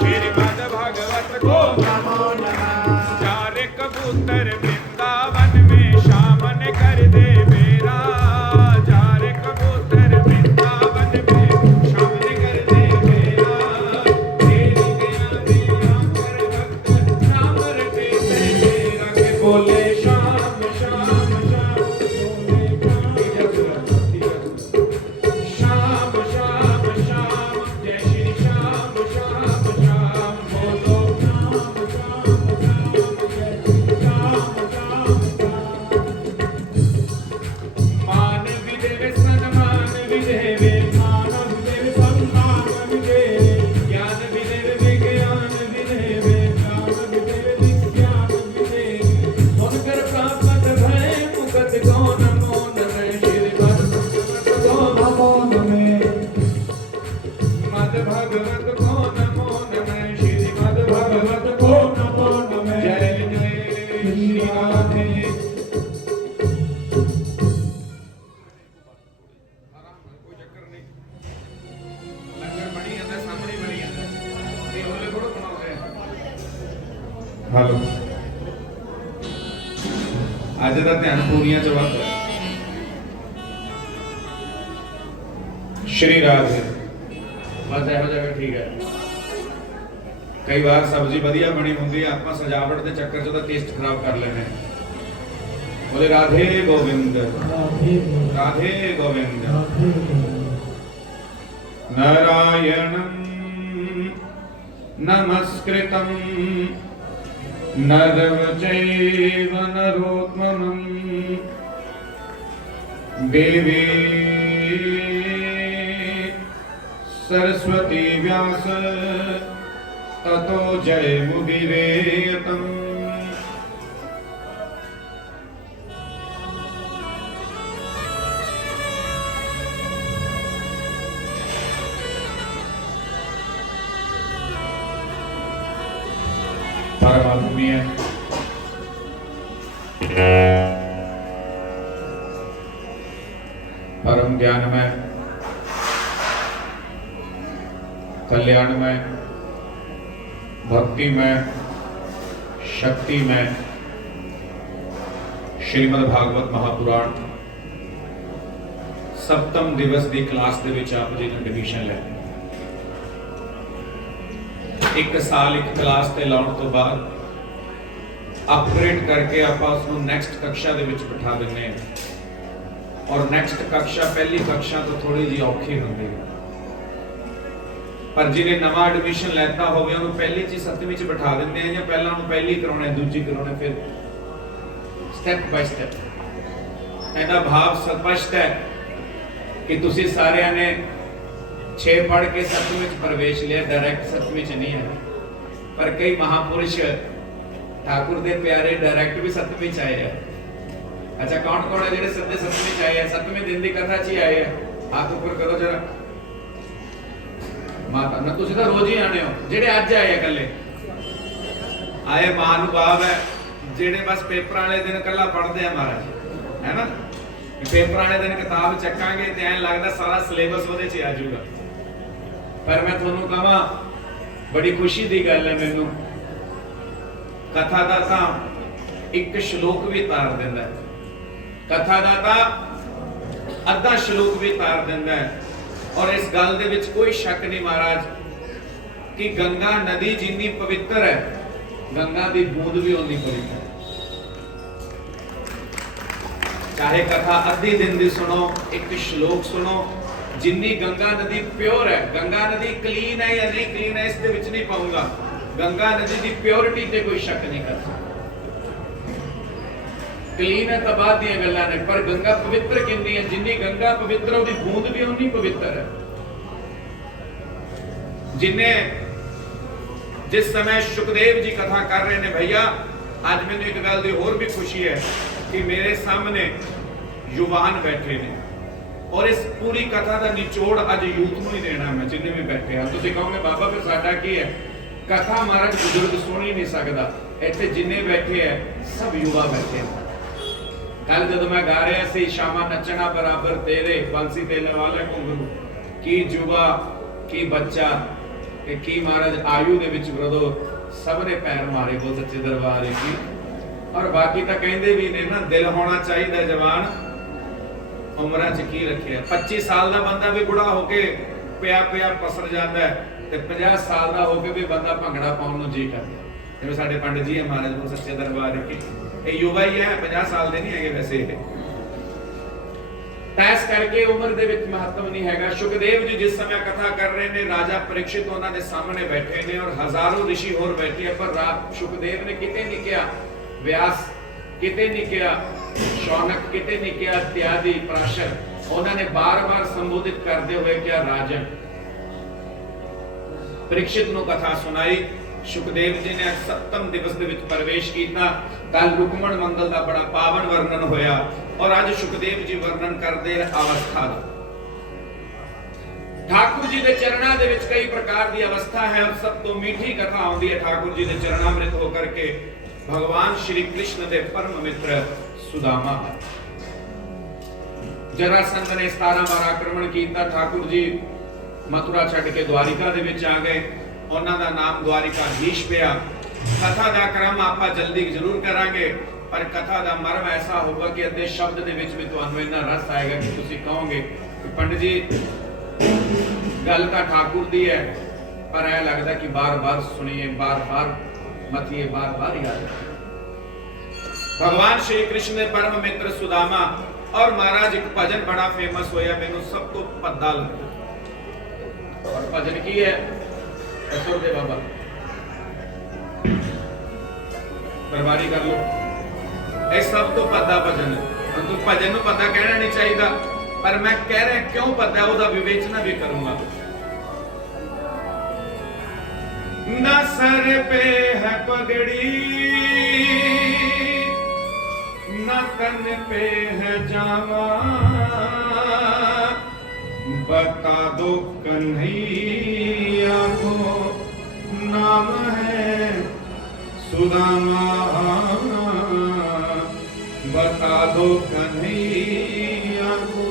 श्रीमद् भागवत को नमो नमः। चारे कबूतर वृंदावन में शाम ने कर दे मेरा। चारे कबूतर वृंदावन में शाम ने कर दे मेरा। तेरी दया दिया कर भक्त नाम रटे तेरा के बोले शाम शाम शाम शाम शाम शाम जय श्री श्याम शाम शाम बोलो मान विदेव सन्मान विदेवे मानव देव सम्मान विदेवे ज्ञान विदेव विज्ञान विदेवे ज्ञान विदेवे विज्ञान विदेवे मुनकर प्राप्त भय मुकत कौन मोन में श्रीमद् तो नमो नमः। मद भगवत को नमो नमः श्रीमद् भगवत को नमो नमः। जय जय श्री राधे। कोई चक्कर नहीं, लंगर बनी ਜਾਂਦਾ ਸਾਹਮਣੇ ਬਣੀ ਜਾਂਦਾ ਇਹ ਹੋਲੇ ਥੋੜਾ ਬਣਾਉਂਦੇ ਆ। ਹਲੋ ਅੱਜ ਦਾ ਧਿਆਨ ਪੂਰੀਆਂ ਚ ਵੱਧ ਹੈ। ਸ਼੍ਰੀ ਰਾਧੇ ਬਸ ਇਹੋ ਜਿਹਾ ਠੀਕ ਹੈ। ਕਈ ਵਾਰ ਸਬਜ਼ੀ ਵਧੀਆ ਬਣੀ ਹੁੰਦੀ ਹੈ, ਆਪਾਂ ਸਜਾਵਟ ਦੇ ਚੱਕਰ 'ਚ ਉਹਦਾ ਟੇਸਟ ਖਰਾਬ ਕਰ ਲੈਂਦੇ ਹਾਂ। ਬੋਲੇ ਰਾਧੇ ਗੋਬਿੰਦ ਰਾਧੇ ਗੋਬਿੰਦ। ਨਾਰਾਇਣੰ ਨਮਸਕ੍ਰਿਤੰ ਨਰं ਚੈਵ ਨਰੋత్తਮੰ ਦੇਵੀ सरस्वती व्यास ततो जयमुदीरयेतम्। परमात्मीय परम ज्ञानमय कल्याणमय भक्तिमय शक्तिमय श्रीमद् भागवत महापुराण सप्तम दिवस की क्लास ਦੇ ਵਿੱਚ ਆਪ ਜੀ ਨੇ ਐਡਮਿਸ਼ਨ ਲੈ ਇੱਕ ਸਾਲ ਇੱਕ ਕਲਾਸ ਤੇ ਲਾਉਣ ਤੋਂ ਬਾਅਦ ਅਪਗ੍ਰੇਡ ਕਰਕੇ ਆਪਾਂ ਉਸ ਨੂੰ ਨੈਕਸਟ ਕक्षा ਦੇ ਵਿੱਚ ਬਿਠਾ ਦਿੰਦੇ ਹਾਂ ਔਰ ਨੈਕਸਟ ਕक्षा ਪਹਿਲੀ ਕक्षा ਤੋਂ ਥੋੜੀ ਜਿਹੀ ਔਖੀ ਹੁੰਦੀ ਹੈ। पर जिन्हें नवा एडमिशन लेता होवे ਉਹਨੂੰ ਪਹਿਲੀ ਚ ਸੱਤਵੀਂ ਚ ਬਿਠਾ ਦਿੰਦੇ ਆ ਜਾਂ ਪਹਿਲਾਂ ਉਹਨੂੰ ਪਹਿਲੀ ਕਰਾਉਣਾ ਦੂਜੀ ਕਰਾਉਣਾ ਫਿਰ ਸਟੈਪ ਬਾਈ ਸਟੈਪ। ਇਹਦਾ ਭਾਵ ਸਪਸ਼ਟ ਹੈ ਕਿ ਤੁਸੀਂ ਸਾਰਿਆਂ ਨੇ 6 ਪੜ੍ਹ ਕੇ 7ਵੀਂ ਚ ਪ੍ਰਵੇਸ਼ ਲਿਆ, ਡਾਇਰੈਕਟ 7ਵੀਂ ਚ ਨਹੀਂ ਆਏ। ਪਰ ਕਈ ਮਹਾਪੁਰਸ਼ ठाकुर ਦੇ ਪਿਆਰੇ ਡਾਇਰੈਕਟ ਵੀ 7ਵੀਂ ਚ ਆਏ ਆ। ਅੱਛਾ ਕੌਣ ਕੌਣ ਹੈ ਜਿਹੜੇ ਸਿੱਧੇ 7ਵੀਂ ਚ ਆਏ ਆ, 7ਵੇਂ ਦਿਨ ਦੀ ਕਥਾ ਚ ਹੀ ਆਏ ਆ? ਹੱਥ ਉੱਪਰ ਕਰੋ ਜਰਾ। माता ना तुझे तो रोज ही आने हो जेडे अज आए कले आए महानुभाव है जेडे बस पेपर वाले दिन कला पढ़ते हैं महाराज है ना। पेपर वाले दिन किताब चकांगे ते ऐन लगदा सारा सिलेबस ओदे च आ जाऊगा। पर मैं तुहानू कहां बड़ी खुशी दी गल है मैनू कथा दा तां एक श्लोक भी तार दिंदा है, कथा दा तां अद्धा श्लोक भी तार दिंदा है। और इस गल दे विच कोई शक नहीं महाराज कि गंगा नदी जिन्नी पवित्र है गंगा दी बूंद भी उन्नी पवित्र है। चाहे कथा अद्धी दिन दी सुनो, एक श्लोक सुनो, जिन्नी गंगा नदी प्योर है, गंगा नदी क्लीन है या नहीं क्लीन है इस दे विच नहीं पाऊंगा, गंगा नदी दी प्योरिटी ते कोई शक नहीं कर सकता। क्लीन है तो बाद दी गल्लां ने, पर गंगा पवित्र कितनी है, जिन्नी गंगा पवित्र है बूंद भी उन्नी पवित्र है। जिन्हें जिस समय सुखदेव जी कथा कर रहे हैं भैया, आज मैंने एक गल दी होर भी खुशी है कि मेरे सामने युवान बैठे ने और इस पूरी कथा का निचोड़ अज यूथ नूं ही देना। मैं जिन्हें भी बैठे हैं तुसीं कहोगे बाबा फिर साडा की है, कथा महाराज बुजुर्ग सुन ही नहीं सकता, इत्थे जिन्ने बैठे हैं सब युवा बैठे हैं। कल जब मैं गा रहा सी शामा नचना बराबर तेरे, बंसी तेले वाले घुंघरू की जुवा की बच्चा, ਕਿ ਕੀ ਮਹਾਰਾਜ ਆਯੂ ਦੇ ਵਿੱਚ ਵਿਰੋਧੋ ਸਭ ਨੇ ਪੈਰ ਮਾਰੇ ਬੋਲ ਸੱਚੇ ਦਰਬਾਰ ਕੀ। ਔਰ ਬਾਕੀ ਤਾਂ ਕਹਿੰਦੇ ਵੀ ਨੇ ਨਾ, ਦਿਲ ਹੋਣਾ ਚਾਹੀਦਾ ਜਵਾਨ, ਉਮਰਾਂ 'ਚ ਕੀ ਰੱਖਿਆ। 25 ਸਾਲ ਦਾ ਬੰਦਾ ਵੀ ਬੁੜਾ ਹੋ ਕੇ ਪਿਆ ਪਸਰ ਜਾਂਦਾ ਹੈ, ਤੇ 50 ਸਾਲ ਦਾ ਹੋ ਕੇ ਵੀ ਬੰਦਾ ਭੰਗੜਾ ਪਾਉਣ ਨੂੰ ਜੀ ਕਰਦਾ। ਜਿਵੇਂ ਸਾਡੇ ਪੰਡਿਤ ਜੀ ਹੈ ਮਹਾਰਾਜ ਬੋਲ ਸੱਚੇ ਦਰਬਾਰ ਕੀ, ਇਹ ਯੁਵਾ ਹੀ ਹੈ, 50 ਸਾਲ ਦੇ ਨਹੀਂ ਹੈਗੇ ਵੈਸੇ ਇਹ। ਇਸ ਕਰਕੇ ਉਮਰ ਦੇ ਵਿੱਚ ਮਹੱਤਵ ਨਹੀਂ ਹੈਗਾ। ਸੁਖਦੇਵ ਜੀ ਜਿਸ ਸਮੇਂ ਕਥਾ ਕਰ ਰਹੇ ਨੇ, ਰਾਜਾ ਪਰੀਖਸ਼ਿਤ ਉਹਨਾਂ ਦੇ ਸਾਹਮਣੇ ਬੈਠੇ ਨੇ ਔਰ ਹਜ਼ਾਰਾਂ ਰਿਸ਼ੀ ਹੋਰ ਬੈਠੇ ਆ, ਪਰ ਸੁਖਦੇਵ ਨੇ ਕਿਤੇ ਨਹੀਂ ਕਿਹਾ, ਵਿਆਸ ਕਿਤੇ ਨਹੀਂ ਕਿਹਾ, ਸ਼ੌਨਕ ਕਿਤੇ ਨਹੀਂ ਕਿਹਾ, ਇਤਿਆਦि ਪਰਾਸ਼ਰ ਉਹਨਾਂ ਨੇ ਬਾਰ-ਬਾਰ ਸੰਬੋਧਿਤ ਕਰਦੇ ਹੋਏ ਕਿਹਾ ਰਾਜਨ। ਪਰੀਖਸ਼ਿਤ ਨੂੰ ਕਥਾ ਸੁਣਾਈ। ਸੁਖਦੇਵ ਜੀ ਨੇ 7ਮ ਦਿਵਸ ਦੇ ਵਿੱਚ ਪ੍ਰਵੇਸ਼ ਕੀਤਾ। ਕੱਲ ਰੁਕਮਣ ਮੰਗਲ ਦਾ ਬੜਾ ਪਾਵਨ ਵਰਣਨ ਹੋਇਆ ਔਰ ਅੱਜ ਸੁਖਦੇਵ ਜੀ ਵਰਣਨ ਕਰਦੇ ਅਵਸਥਾ ਦਾ। ਠਾकुर जी ਦੇ ਚਰਨਾਂ ਦੇ ਵਿੱਚ ਕਈ ਪ੍ਰਕਾਰ ਦੀ ਅਵਸਥਾ ਹੈ ਔਰ ਸਭ ਤੋਂ ਮੀਠੀ ਕਥਾ ਆਉਂਦੀ ਹੈ ਠਾकुर जी ਦੇ ਚਰਨਾਮ੍ਰਿਤ ਹੋ ਕਰਕੇ ਭਗਵਾਨ ਸ਼੍ਰੀ ਕ੍ਰਿਸ਼ਨ ਦੇ ਪਰਮ ਮਿੱਤਰ ਸੁਦਾਮਾ। ਜਰਾਸੰਧ ਨੇ 17 ਵਾਰ ਆਕਰਮਣ ਕੀਤਾ। ਠਾकुर जी ਮਥੁਰਾ ਛੱਡ ਕੇ ਦਵਾਰਿਕਾ ਦੇ ਵਿੱਚ ਆ ਗਏ। ਉਹਨਾਂ ਦਾ ਨਾਮ ਦਵਾਰਿਕਾਧੀਸ਼ ਪਿਆ। ਕਥਾ ਦਾ ਕ੍ਰਮ ਆਪਾਂ ਜਲਦੀ ਜ਼ਰੂਰ ਕਰਾਂਗੇ, ਪਰ ਕਥਾ ਦਾ ਮਰਮ ਐਸਾ ਹੋਊਗਾ ਕਿ ਅੱਧੇ ਸ਼ਬਦ ਦੇ ਵਿੱਚ ਵੀ ਤੁਹਾਨੂੰ ਇੰਨਾ ਰਸ ਆਏਗਾ ਕਿ ਤੁਸੀਂ ਕਹੋਗੇ ਕਿ ਪੰਡਿਤ ਜੀ ਗੱਲ ਤਾਂ ਠਾकुर ਦੀ ਹੈ, ਪਰ ਇਹ ਲੱਗਦਾ ਕਿ ਬਾਰ-ਬਾਰ ਸੁਣੀਏ, ਬਾਰ-ਬਾਰ ਮਥੀਏ, ਬਾਰ-ਬਾਰ ਯਾਦ। ਭਗਵਾਨ ਸ਼੍ਰੀ ਕ੍ਰਿਸ਼ਨ ਦੇ ਪਰਮ ਮਿੱਤਰ ਸੁਦਾਮਾ ਔਰ ਮਹਾਰਾਜ ਇੱਕ ਭਜਨ ਬੜਾ ਫੇਮਸ ਹੋਇਆ, ਮੈਨੂੰ ਸਭ ਤੋਂ ਪੱਦਾ ਲੱਗਦਾ। ਔਰ ਭਜਨ ਕੀ ਹੈ? ਅਸੁਰ ਦੇ ਬਾਬਾ ਦਰਬਾਰੀ ਕਰ ਲੋ। ਇਹ ਸਭ ਤੋਂ ਪੱਦਾ ਭਜਨ ਹੈ। ਤੁਹਾਨੂੰ ਭਜਨ ਨੂੰ ਪਤਾ ਕਹਿਣਾ ਨਹੀਂ ਚਾਹੀਦਾ, ਪਰ ਮੈਂ ਕਹਿ ਰਿਹਾ ਕਿਉਂ ਪਤਾ, ਉਹਦਾ ਵਿਵੇਚਨਾ ਵੀ ਕਰੂੰਗਾ। ਨਾ ਸਰ पे है पगड़ी, न तन पे है जामा, बता दो कन्हैया को नाम है सुदामा, बता दो कन्हैया को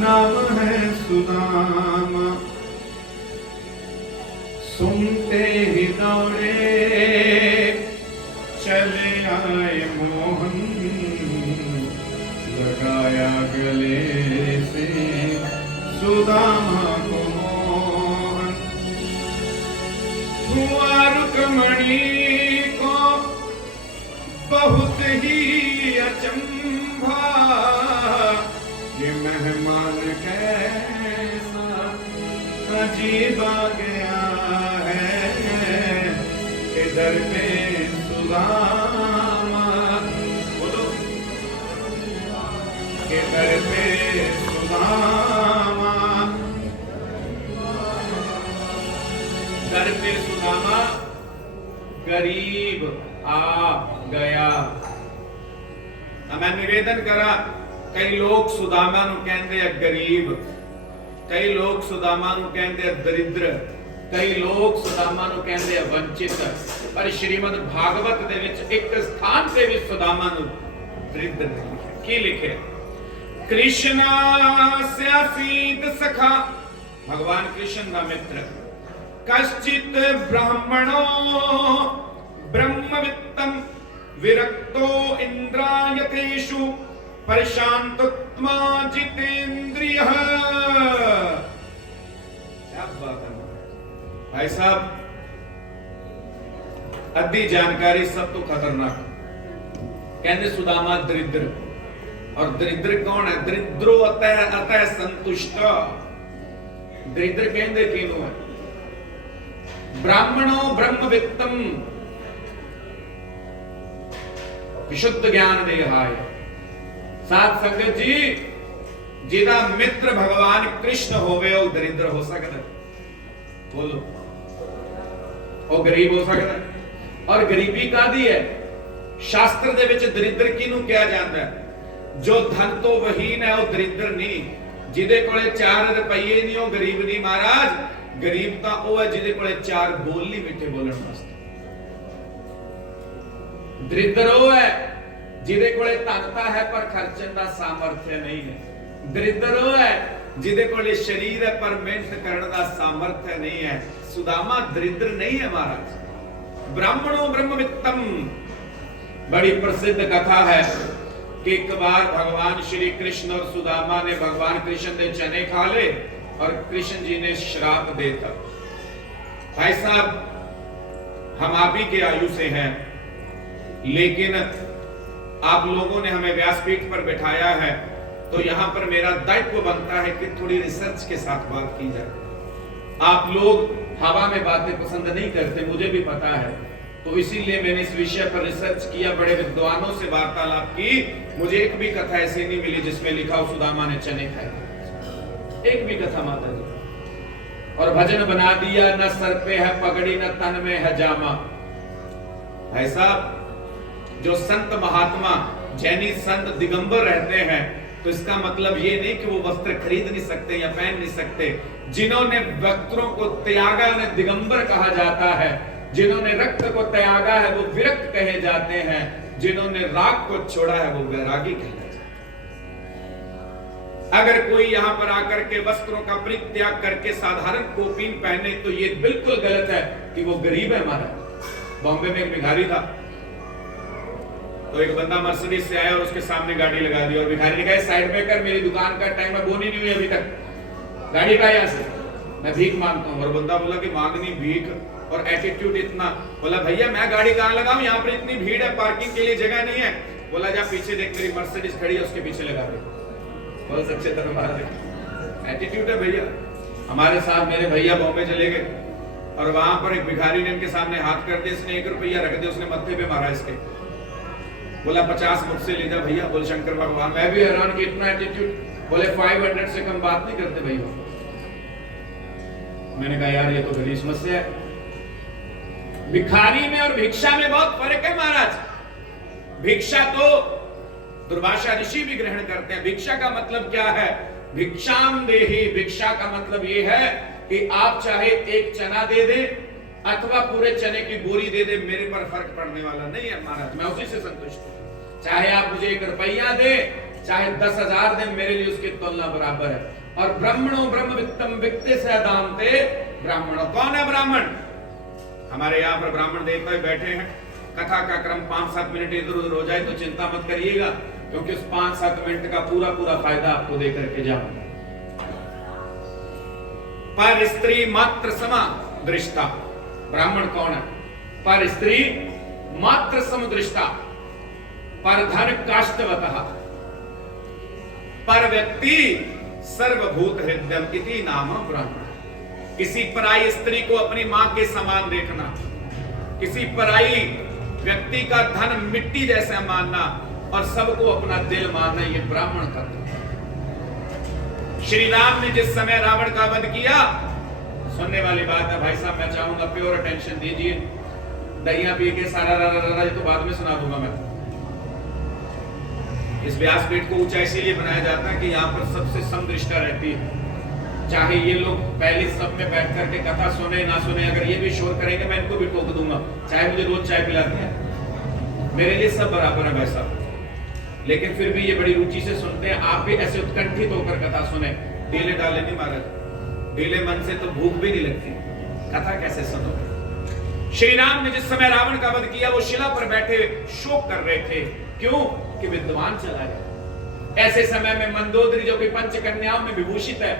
नाम है सुदामा। सुनते ही दौड़े चले आए मोहन, लगाया गले से सुदामा को मोहन। हुआ रुक्मणी को बहुत ही अचंभा, ये मेहमान कैसा अजीब आ गया है, इधर पे सुदामा, बोलो इधर पे सुदामा, इधर पे सुदामा गरीब आ गया। मैं निवेदन करा, कई लोग सुदामा ਨੂੰ ਕਹਿੰਦੇ ਆ ਗਰੀਬ, ਕਈ ਲੋਕ ਸੁਦਾਮਾ ਨੂੰ ਕਹਿੰਦੇ ਆ ਦਰਿਦਰ, ਕਈ ਲੋਕ ਸੁਦਾਮਾ ਨੂੰ ਕਹਿੰਦੇ ਆ ਵੰਚਿਤ, ਪਰ ਸ਼੍ਰੀਮਦ ਭਾਗਵਤ ਦੇ ਵਿੱਚ ਇੱਕ ਸਥਾਨ ਤੇ ਵੀ ਸੁਦਾਮਾ ਨੂੰ ਦਰਿਦਰ ਨਹੀਂ ਲਿਖਿਆ। ਕੀ ਲਿਖਿਆ? कृष्णा स्यासीत सखा, भगवान कृष्ण का मित्र, कश्चित ब्राह्मणो ब्रह्मवित्तम विरक्तो इंद्रायतेषु प्रशांतत्मा जितेंद्रियः। क्या बात है भाई साहब, अद्धी जानकारी सब तो खतरनाक। कहते सुदामा दरिद्र, और दरिद्र कौन है? दरिद्रो अतः संतुष्ट। दरिद्र कहते किनू है? ब्राह्मणो ब्रह्मवित्तम, विशुद्ध ज्ञान दे हाय। साथ संगत जी, जिदा मित्र भगवान कृष्ण होवे वो दरिद्र हो सकता है? बोलो, वो गरीब हो सकता है? और गरीबी कादी है? शास्त्र दे विच दरिद्र किनू कहा जाता है? जो धन तो वहीन है वो दरिद्र नहीं। जिदे कोले 4 रुपये नहीं वो गरीब नहीं महाराज। गरीब तो वो है जिदे कोले 4 बोल नहीं मिठे बोलने वास्ते। दरिद्र वो है जिदे कोले धनता है पर खर्चन का सामर्थ्य नहीं है। दरिद्र वो है ਜਿਹਦੇ ਕੋਲੇ शरीर है पर मेहनत करने का सामर्थ्य नहीं है। सुदामा दरिद्र नहीं है महाराज। ब्राह्मणों ब्रह्मवित्तम, बड़ी प्रसिद्ध कथा है कि एक बार भगवान श्री कृष्ण और सुदामा ने भगवान कृष्ण ने चने खा ले और कृष्ण जी ने श्राप देता, भाई साहब हम आप ही के आयु से हैं, लेकिन आप लोगों ने हमें व्यासपीठ पर बिठाया है, तो यहां पर मेरा दायित्व बनता है कि थोड़ी रिसर्च के साथ बात की जाए। आप लोग हवा में बातें पसंद नहीं करते, मुझे भी पता है, तो इसीलिए मैंने इस विषय पर रिसर्च किया, बड़े विद्वानों से वार्तालाप की। मुझे एक भी कथा ऐसी नहीं मिली जिसमें लिखा हो सुदामा ने चने खाए, एक भी कथा माता जी। और भजन बना दिया, न सर पे है पगड़ी न तन में है जामा। भाई साहब जो संत महात्मा जैनी संत दिगंबर रहते हैं, तो इसका मतलब ये नहीं कि वो वस्त्र खरीद नहीं सकते या पहन नहीं सकते। जिन्होंने वस्त्रों को त्यागा उन्हें दिगंबर कहा जाता है, जिन्होंने रक्त को त्यागा है वो विरक्त कहे जाते हैं, जिन्होंने राग को छोड़ा है वो वैरागी कहलाते हैं। अगर कोई यहां पर आकर के वस्त्रों का परित्याग करके साधारण कोपीन पहने तो ये बिल्कुल गलत है कि वो गरीब है। हमारा बॉम्बे में एक भिखारी था, तो एक बंदा मर्सिडीज से आया और उसके सामने गाड़ी लगा दी और भिखारी ने कहा साइड में कर, मेरी दुकान का टाइम है, बोनी नहीं हुई अभी तक, गाड़ी का यहां से, मैं भीख मांगता हूं। और बंदा बोला कि मांगनी भीख और एटीट्यूड इतना। बोला भैया मैं गाड़ी कहां लगाऊं, यहां पर इतनी भीड़ है, पार्किंग के लिए जगह नहीं है। बोला जा पीछे देख, मेरी मर्सिडीज खड़ी है, उसके पीछे लगा दे। बहुत अच्छे तरह मारा, एटीट्यूड है भैया। हमारे साथ मेरे भैया बॉम्बे चले गए और वहां पर एक भिखारी ने इनके सामने हाथ कर दिया, इसने 1 रुपया रख दिया, उसने मत्थे पे मारा इसके। बोला 50 मुझसे ले जा भैया। बोले शंकर भगवान, मैं भी हैरान कि इतना एटीट्यूड। बोले 500 से कम बात नहीं करते भैया। मैंने कहा यार ये तो बड़ी समस्या है। भिखारी में और भिक्षा में बहुत फर्क है महाराज। भिक्षा तो दुर्वासा ऋषि भी ग्रहण करते हैं। भिक्षा का मतलब क्या है? भिक्षाम देहि। भिक्षा का मतलब ये है कि आप चाहे एक चना दे दे अथवा पूरे चने की बोरी दे दे, मेरे पर फर्क पड़ने वाला नहीं है महाराज, मैं उसी से संतुष्ट हूं। चाहे आप मुझे 1 रुपया दे, चाहे 10,000 दे, मेरे लिए उसकी तुलना बराबर है। और ब्राह्मणों ब्रह्मवित्तम वित्ते से दामते। ब्राह्मणों कौन है ब्राह्मण? हमारे यहाँ पर ब्राह्मण देवता बैठे हैं। कथा का क्रम 5-7 मिनट इधर उधर हो जाए तो चिंता मत करिएगा, क्योंकि उस 5-7 मिनट का पूरा फायदा आपको दे करके जाऊंगा। पर स्त्री मात्र समा दृष्टा। ब्राह्मण कौन है? पर स्त्री मात्र समदृष्टा, पर धन काष्ठवतः, पर व्यक्ति सर्वभूत हृदयम इति नाम ब्राह्मण। किसी पराई स्त्री को अपनी मां के समान देखना, किसी पराई व्यक्ति का धन मिट्टी जैसा मानना और सबको अपना दिल मानना, ये ब्राह्मण का धर्म। श्री राम ने जिस समय रावण का वध किया, सुनने वाली बात है भाई साहब, मैं चाहूंगा प्योर अटेंशन दीजिए। दहिया पी के सारा ये तो बाद में सुना दूंगा मैं। इस व्यासपीठ को ऊंचा इसीलिए बनाया जाता है कि यहाँ पर सबसे समदृष्टा रहती है। चाहे ये लोग पहले सब में बैठ करके कथा सुने ना सुने, अगर ये भी शोर करेंगे मैं इनको भी टोक दूंगा, चाहे मुझे रोज चाय पिलाते हैं, मेरे लिए सब बराबर है भाई साहब। लेकिन फिर भी ये बड़ी रुचि से सुनते हैं। आप भी ऐसे उत्कंठित होकर कथा सुने, ढीले डाले नहीं महाराज, ढीले मन से तो भूख भी नहीं लगती, कथा कैसे सुनो। श्री राम ने जिस समय रावण का वध किया, वो शिला पर बैठे शोक कर रहे थे। क्यों? कि विद्वान चला गया। ऐसे समय में मंदोदरी जो कि पंच कन्याओं में विभूषित है,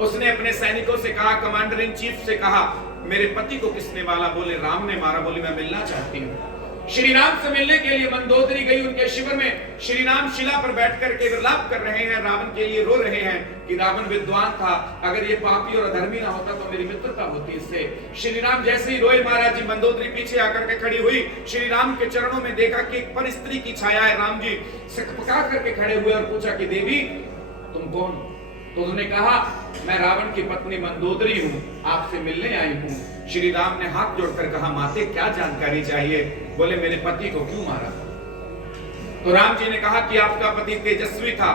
उसने अपने सैनिकों से कहा, कमांडर इन चीफ से कहा, मेरे पति को किसने मारा? बोले राम ने मारा। बोली मैं मिलना चाहती हूँ। श्री राम से मिलने के लिए मंदोदरी गई उनके शिविर में। श्री राम शिला पर बैठ करके विलाप कर रहे हैं, रावण के लिए रो रहे हैं कि रावण विद्वान था, अगर ये पापी और अधर्मी ना होता तो मेरी मित्रता होती इससे। श्री राम जैसे ही रोए महाराज जी, मंदोदरी पीछे आकर के खड़ी हुई, श्री राम के चरणों में देखा कि एक पर स्त्री की छाया है। राम जी सकपका करके खड़े हुए और पूछा कि देवी तुम कौन? तो उन्होंने कहा मैं रावण की पत्नी मंदोदरी हूँ, आपसे मिलने आई हूँ। श्री राम ने हाथ जोड़कर कहा, माते क्या जानकारी चाहिए? बोले मेरे पति को क्यों मारा? तो राम जी ने कहा कि आपका पति तेजस्वी था,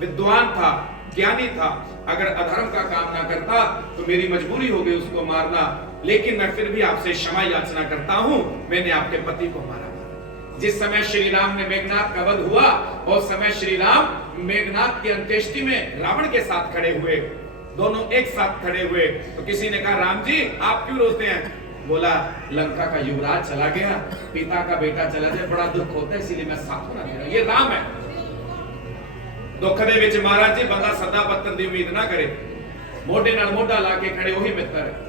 विद्वान था, ज्ञानी था, अगर अधर्म का काम ना करता तो मेरी मजबूरी हो गई उसको मारना, लेकिन मैं फिर भी आपसे क्षमा याचना करता हूं, मैंने आपके पति को मारा। जिस समय श्री राम ने मेघनाथ का वध हुआ, उस समय श्री राम मेघनाद की अंत्येष्टि में रावण के साथ खड़े हुए, दोनों एक साथ खड़े हुए, तो किसी ने कहा राम जी आप क्यों रोते हैं? बोला लंका का युवराज चला गया, पिता का बेटा चला जाए बड़ा दुख होता है, इसीलिए मैं साथ ना दे रहा। ये राम है। दुख दे विच महाराज जी बंदा सदा पत्थर की उम्मीद ना करे, मोढे नाल मोढा ला के खड़े वही मित्र है।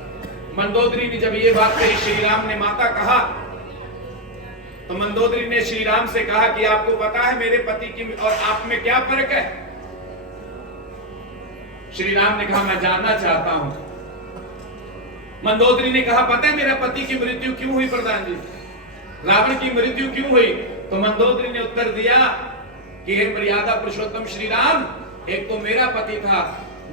मंदोदरी ने जब ये बात कही, श्री राम ने माता कहा, तो मंदोदरी ने श्री राम से कहा कि आपको पता है मेरे पति की और आप में क्या फर्क है? श्री राम ने कहा मैं जानना चाहता हूं। मंदोदरी ने कहा पता है मेरा पति की मृत्यु क्यों हुई प्रधान जी, रावण की मृत्यु क्यों हुई? तो मंदोदरी ने उत्तर दिया कि हे मर्यादा पुरुषोत्तम श्री राम, एक तो मेरा पति था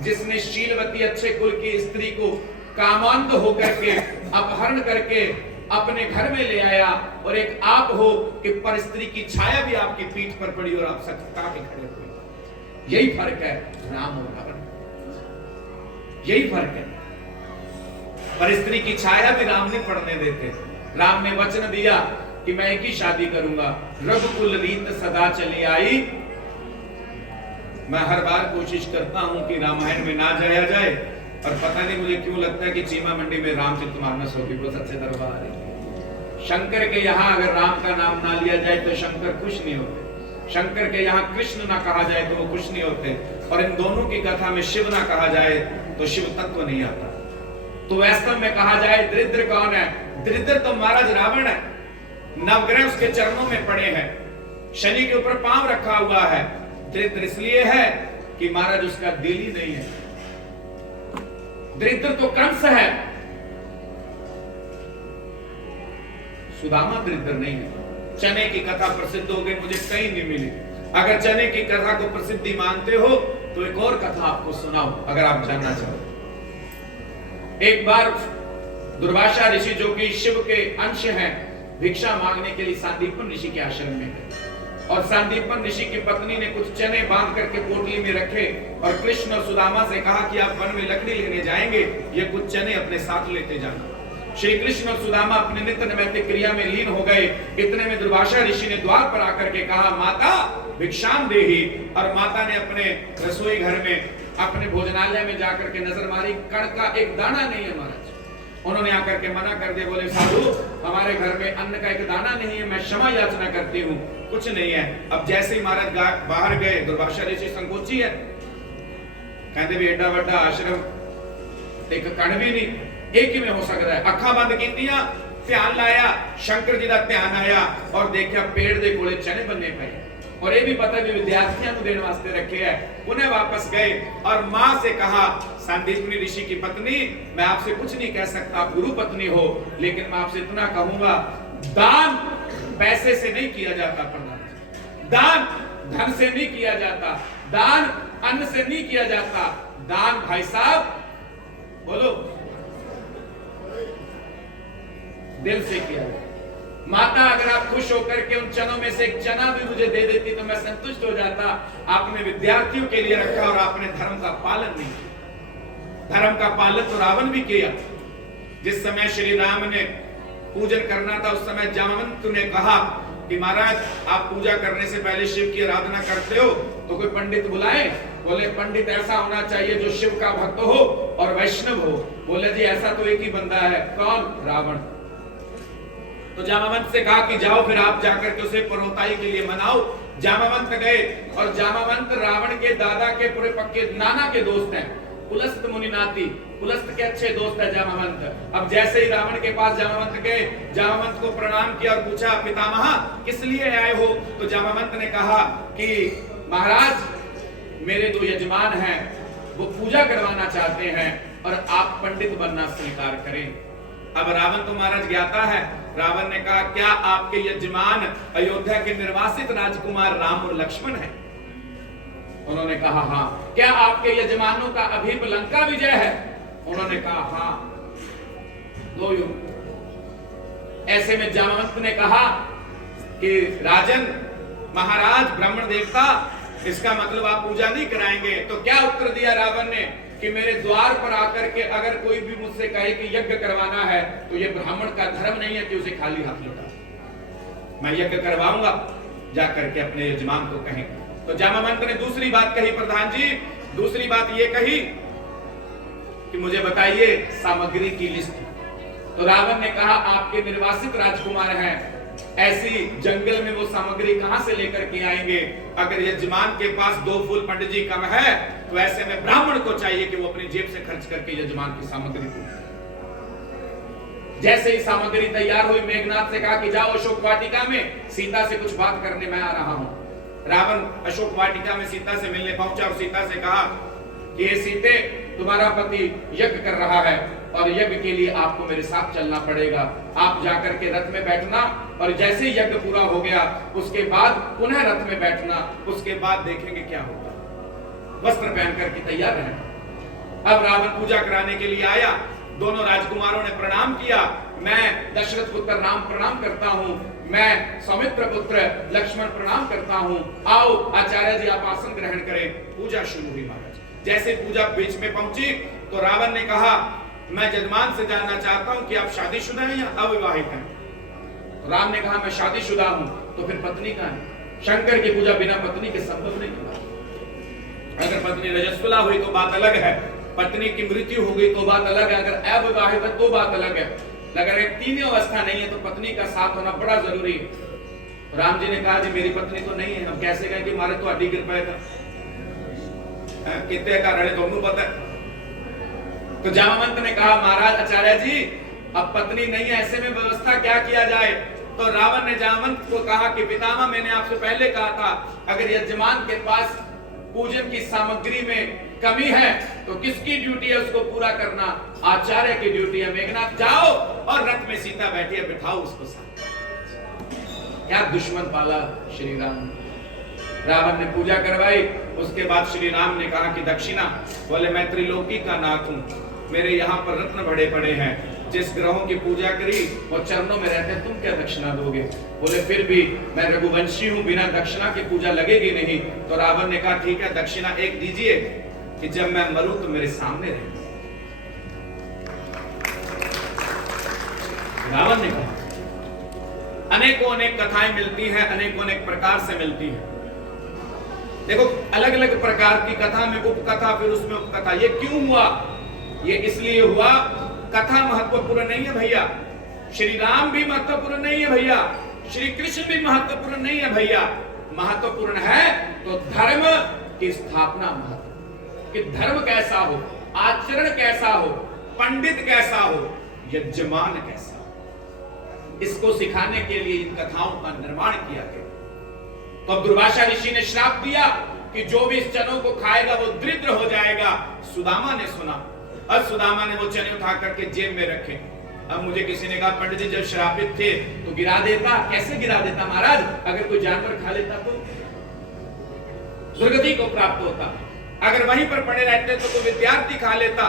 जिसने शीलवती अच्छे कुल की स्त्री को कामांध होकर के अपहरण करके अपने घर में ले आया, और एक आप हो कि पर स्त्री की छाया भी आपकी पीठ पर पड़ी और आप सचका के खड़े हुए। यही फर्क है राम और रावण, यही फर्क है। पर स्त्री की छाया भी राम ने पड़ने देते। राम ने वचन दिया कि मैं एक ही शादी करूंगा, रघुकुल रीत सदा चली आई। मैं हर बार कोशिश करता हूं कि रामायण में ना जाया जाए, और पता नहीं मुझे क्यों लगता है कि चीमा मंडी में रामचरितमानस होगी, वो सच्चे दरबार है। शंकर के यहाँ अगर राम का नाम ना लिया जाए तो शंकर खुश नहीं होते, शंकर के यहाँ कृष्ण ना कहा जाए तो वो खुश नहीं होते, और इन दोनों की कथा में शिव ना कहा जाए तो शिव तत्व नहीं आता। तो वास्तव में कहा जाए दरिद्र कौन है? दरिद्र तो महाराज रावण है। नवग्रह उसके चरणों में पड़े हैं, शनि के ऊपर पांव रखा हुआ है। दरिद्र इसलिए है कि महाराज उसका दिल ही नहीं है। दरिद्र तो कंस है, सुदामा दरिद्र नहीं है। चने की कथा प्रसिद्ध हो गई, मुझे कहीं नहीं मिली। अगर चने की कथा को प्रसिद्धि मानते हो तो एक और कथा आपको सुनाओ अगर आप जानना चाहो। एक बार दुर्वासा ऋषि जो कि शिव के अंश हैं, भिक्षा मांगने के लिए सांदीपन ऋषि के आश्रम में गए, और सांदीपन ऋषि की पत्नी ने कुछ चने बांध करके पोटली में रखे और कृष्ण और सुदामा से कहा कि आप वन में लकड़ी लेने जाएंगे, ये कुछ चने अपने साथ लेते जाना। श्री कृष्ण और सुदामा अपने नित्य नैमित्तिक क्रिया में लीन हो गए। इतने में दुर्वासा ऋषि ने द्वार पर आकर के कहा माता भिक्षाम देहि, और माता ने अपने रसोई घर में अपने भोजनालय में जाकर के नजर मारी, कण का एक दाना नहीं है महाराज। उन्होंने आकर के मना कर दिया, बोले साधु हमारे घर में अन्न का एक दाना नहीं है, मैं क्षमा याचना करती हूँ, कुछ नहीं है। अब जैसे ही महाराज बाहर गए, दुर्वासा ऋषि संकोची है, कहते भी एडा बड़ा आश्रम एक कण भी नहीं, एक ही में हो सकता है। अखा बंद कीतियां, ध्यान लाया, शंकर जी का ध्यान आया और देखा पेड़ दे कोले चने बनने पे, और ये भी पता भी विद्यार्थियों को देने वास्ते रखे है। उन्हें वापस गए और मां से कहा, सांदीपनी ऋषि की पत्नी, मैं आपसे कुछ नहीं कह सकता, आप गुरु पत्नी हो, लेकिन मैं आपसे इतना कहूंगा, दान पैसे से नहीं किया जाता प्रधान, दान धन से नहीं किया जाता, दान अन्न से नहीं किया जाता, दान भाई साहब बोलो दिल से किया जाता। माता अगर आप खुश होकर के उन चनों में से एक चना भी मुझे दे देती तो मैं संतुष्ट हो जाता। आपने विद्यार्थियों के लिए रखा और आपने धर्म का पालन नहीं किया। धर्म का पालन तो रावण भी किया। जिस समय श्री राम ने पूजन करना था उस समय जामवंत ने कहा कि महाराज आप पूजा करने से पहले शिव की आराधना करते हो तो कोई पंडित बुलाए। बोले पंडित ऐसा होना चाहिए जो शिव का भक्त हो और वैष्णव हो। बोले जी ऐसा तो एक ही बंदा है, कौन? रावण। तो जामवंत से कहा कि जाओ फिर आप जाकर के उसे परोताई के लिए मनाओ। जामवंत गए और जामवंत रावण के दादा के पूरे पक्के नाना के दोस्त हैं, पुलस्त मुनि नाती, पुलस्त के अच्छे दोस्त है जामवंत। अब जैसे ही रावण के पास जामवंत गए, जामवंत को प्रणाम किया और पूछा पितामह किस लिए आए हो? तो जामवंत ने कहा कि महाराज मेरे जो यजमान हैं वो पूजा करवाना चाहते हैं और आप पंडित बनना स्वीकार करें। अब रावण तो महाराज ज्ञाता है। रावण ने कहा क्या आपके यजमान अयोध्या के निर्वासित राजकुमार राम और लक्ष्मण हैं? उन्होंने कहा हाँ। क्या आपके यजमानों का अभीप लंका विजय है? उन्होंने कहा हाँ। दो युग। ऐसे में जामवंत ने कहा कि राजन महाराज ब्राह्मण देवता, इसका मतलब आप पूजा नहीं कराएंगे। तो क्या उत्तर दिया रावण ने कि मेरे द्वार पर आकर के अगर कोई भी मुझसे कहे कि यज्ञ करवाना है तो ये ब्राह्मण का धर्म नहीं है कि उसे खाली हाथ लौटा। मैं यज्ञ करवाऊंगा, जाकर के अपने यजमान को कहेंगे। तो जामवंत ने दूसरी बात कही, प्रधान जी दूसरी बात ये कही कि मुझे बताइए सामग्री की लिस्ट। तो रावण ने कहा आपके निर्वासित राजकुमार हैं, ऐसी जंगल में वो सामग्री कहां से लेकर के आएंगे? अगर यजमान के पास 2 फूल पंडित जी कम है तो ऐसे में ब्राह्मण को चाहिए कि वो अपनी जेब से खर्च करके यजमान की सामग्री को। जैसे ही सामग्री तैयार हुई, मेघनाथ से कहा कि जाओ अशोक वाटिका में सीता से कुछ बात करने मैं आ रहा हूं। रावण अशोक वाटिका में सीता से मिलने पहुंचा और सीता से कहा कि हे सीते, तुम्हारा पति यज्ञ कर रहा है और यज्ञ के लिए आपको मेरे साथ चलना पड़ेगा। आप जाकर के रथ में बैठना और जैसे ही यज्ञ पूरा हो गया उसके बाद पुनः रथ में बैठना, उसके बाद देखेंगे क्या होगा। वस्त्र पहन करके तैयार रहना। अब रावण पूजा कराने के लिए आया। दोनों राजकुमारों ने प्रणाम किया। मैं दशरथ पुत्र राम प्रणाम करता हूं, मैं सौमित्र पुत्र लक्ष्मण प्रणाम करता हूं। आओ आचार्य जी आप आसन ग्रहण करें। पूजा शुरू हुई महाराज। जैसे पूजा बीच में पहुंची तो रावण ने कहा मैं जजमान से जानना चाहता हूं कि आप शादीशुदा हैं या अविवाहित हैं? राम ने कहा मैं शादीशुदा हूं। तो फिर पत्नी कहां है? शंकर की पूजा बिना पत्नी के संभव नहीं होगा। अगर पत्नी रजस्वला हुई तो बात अलग है, पत्नी की मृत्यु हो गई तो बात अलग है, अगर अविवाहित है तो बात अलग है। अगर एक तीनों अवस्था नहीं है तो पत्नी का साथ होना बड़ा जरूरी है। राम जी ने कहा जी मेरी पत्नी तो नहीं है, हम कैसे कहें कि मारे तो अड्डी कृपा है कितने का रहे दोनों पता है। तो जामवंत ने कहा महाराज आचार्य जी अब पत्नी नहीं है, ऐसे में व्यवस्था क्या किया जाए? तो रावण ने जामवंत को कहा कि पितामह मैंने आपसे पहले कहा था अगर यजमान के पास पूजन की सामग्री में कमी है तो किसकी ड्यूटी है उसको पूरा करना? आचार्य की ड्यूटी है। मेघनाथ जाओ और रथ में सीता बैठी है, बिठाओ उसको साथ। क्या दुश्मन पाला श्री राम। रावण ने पूजा करवाई। उसके बाद श्री राम ने कहा कि दक्षिणा, बोले मैं त्रिलोकी का नाथ हूं, मेरे यहाँ पर रत्न बड़े पड़े हैं, जिस ग्रहों की पूजा करी वो चरणों में रहते, तुम क्या दक्षिणा दोगे? बोले फिर भी मैं रघुवंशी हूं, बिना दक्षिणा की पूजा लगेगी नहीं। तो रावण ने कहा ठीक है दक्षिणा एक दीजिए कि जब मैं मरूं तो मेरे सामने रहे। रावण ने कहा। अनेकों अनेक कथाएं मिलती हैं, अनेकों अनेक प्रकार से मिलती हैं। देखो अलग अलग प्रकार की कथा में उपकथा, फिर उसमें उपकथा। ये क्यों हुआ? ये इसलिए हुआ कथा महत्वपूर्ण नहीं है भैया, श्री राम भी महत्वपूर्ण नहीं है भैया, श्री कृष्ण भी महत्वपूर्ण नहीं है भैया। महत्वपूर्ण है तो धर्म की स्थापना महत्व, कि धर्म कैसा हो, आचरण कैसा हो, पंडित कैसा हो, यजमान कैसा हो, इसको सिखाने के लिए इन कथाओं का निर्माण किया गया। तो अब दुर्वासा ऋषि ने श्राप दिया कि जो भी इस चनों को खाएगा वो दरिद्र हो जाएगा। सुदामा ने सुना और सुदामा ने वो चने उठा करके जेब में रखे। अब मुझे किसी ने कहा पंडित जी जब श्रापित थे तो गिरा देता। कैसे गिरा देता महाराज? अगर कोई जानवर खा लेता तो दुर्गति को प्राप्त होता, अगर वहीं पर पड़े रहते तो कोई विद्यार्थी खा लेता,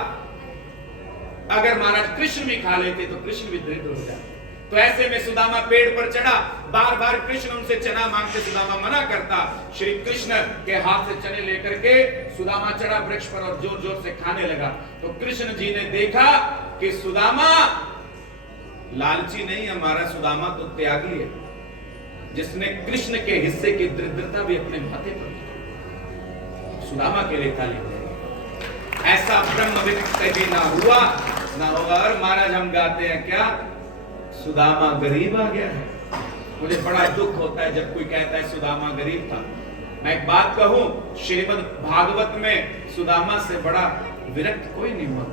अगर महाराज कृष्ण भी खा लेते तो कृष्ण भी दरिद्र हो जाते। तो ऐसे में सुदामा पेड़ पर चढ़ा, बार बार कृष्ण उनसे चना मांगते, सुदामा मना करता। श्री कृष्ण के हाथ से चने लेकर के सुदामा चढ़ा वृक्ष पर और जोर जोर से खाने लगा। तो कृष्ण जी ने देखा कि सुदामा लालची नहीं, हमारा सुदामा तो त्यागी है, जिसने कृष्ण के हिस्से की दरिद्रता भी अपने माथे पर। सुदामा के लिए ताली। ऐसा ब्रह्मविद कभी ना हुआ ना होगा। और महाराज हम गाते हैं क्या, सुदामा गरीब आ गया है। मुझे बड़ा दुख होता है जब कोई कहता है सुदामा गरीब था। मैं एक बात कहूं, श्रीमद् भागवत में सुदामा से बड़ा विरक्त कोई नहीं हुआ।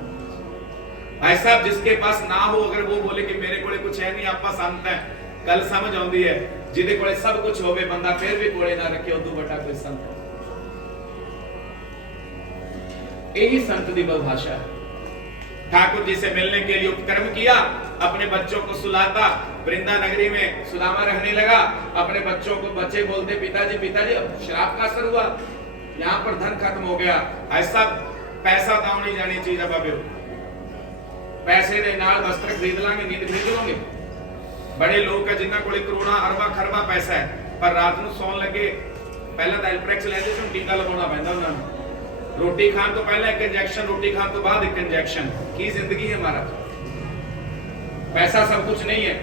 भाई साहब जिसके पास ना हो, अगर वो बोले कि मेरे कोले कुछ है नहीं, आपा संत है, कल समझ आती है। जिदे कोले सब कुछ होवे बंदा फिर भी कोले ना रखे, उदू बटा कोई संत। यही संत दी भाषा है। ठाकुर जी से मिलने के लिए उपक्रम किया, अपने बच्चों को सुलाता। वृंदा नगरी में सुदामा रहने लगा। अपने बच्चों को, बच्चे बोलते पिताजी पिताजी अब शराब का असर हुआ, यहाँ पर धन खत्म हो गया। ऐसा पैसा दाव नहीं जानी चीज। अब पैसे दे नाल वस्त्र खरीद लांगे, नींद खरीद लोगे। बड़े लोग का जिन्ना कोले करोड़ा अरबा खरबा पैसा है, पर रात ਨੂੰ ਸੌਣ ਲੱਗੇ ਪਹਿਲਾਂ ਤਾਂ ਐਲਪ੍ਰੈਕਸ ਲੈਂਦੇ ਸੀ, ਟੀਕਾ ਲਗਾਉਣਾ ਪੈਂਦਾ ਉਹਨਾਂ ਨੂੰ। रोटी खान तो पहले एक इंजेक्शन, रोटी खान तो बाद एक इंजेक्शन। की जिंदगी है हमारा। पैसा सब कुछ नहीं है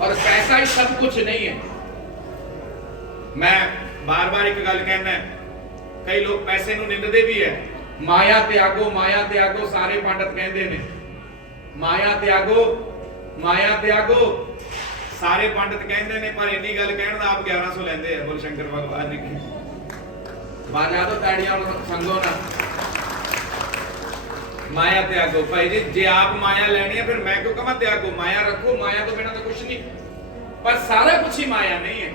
और पैसा ही सब कुछ नहीं है। मैं बार बार एक गल कहना है, कई लोग पैसे नूं निंददे भी है, माया त्यागो सारे पंडित कहंदे ने, माया त्यागो सारे पंडित कहंदे ने, पर इन्नी गल कहण दा आप 1100 लैंदे हैं। बोल शंकर भगवान जी की बाजा दो ताड़ियां संगो ना। माया त्यागो भाई जी, जे आप माया लेनी है फिर मैं क्यों कहां त्यागो, माया रखो, माया तो बिना तो कुछ नहीं, पर सारा कुछ ही माया नहीं है।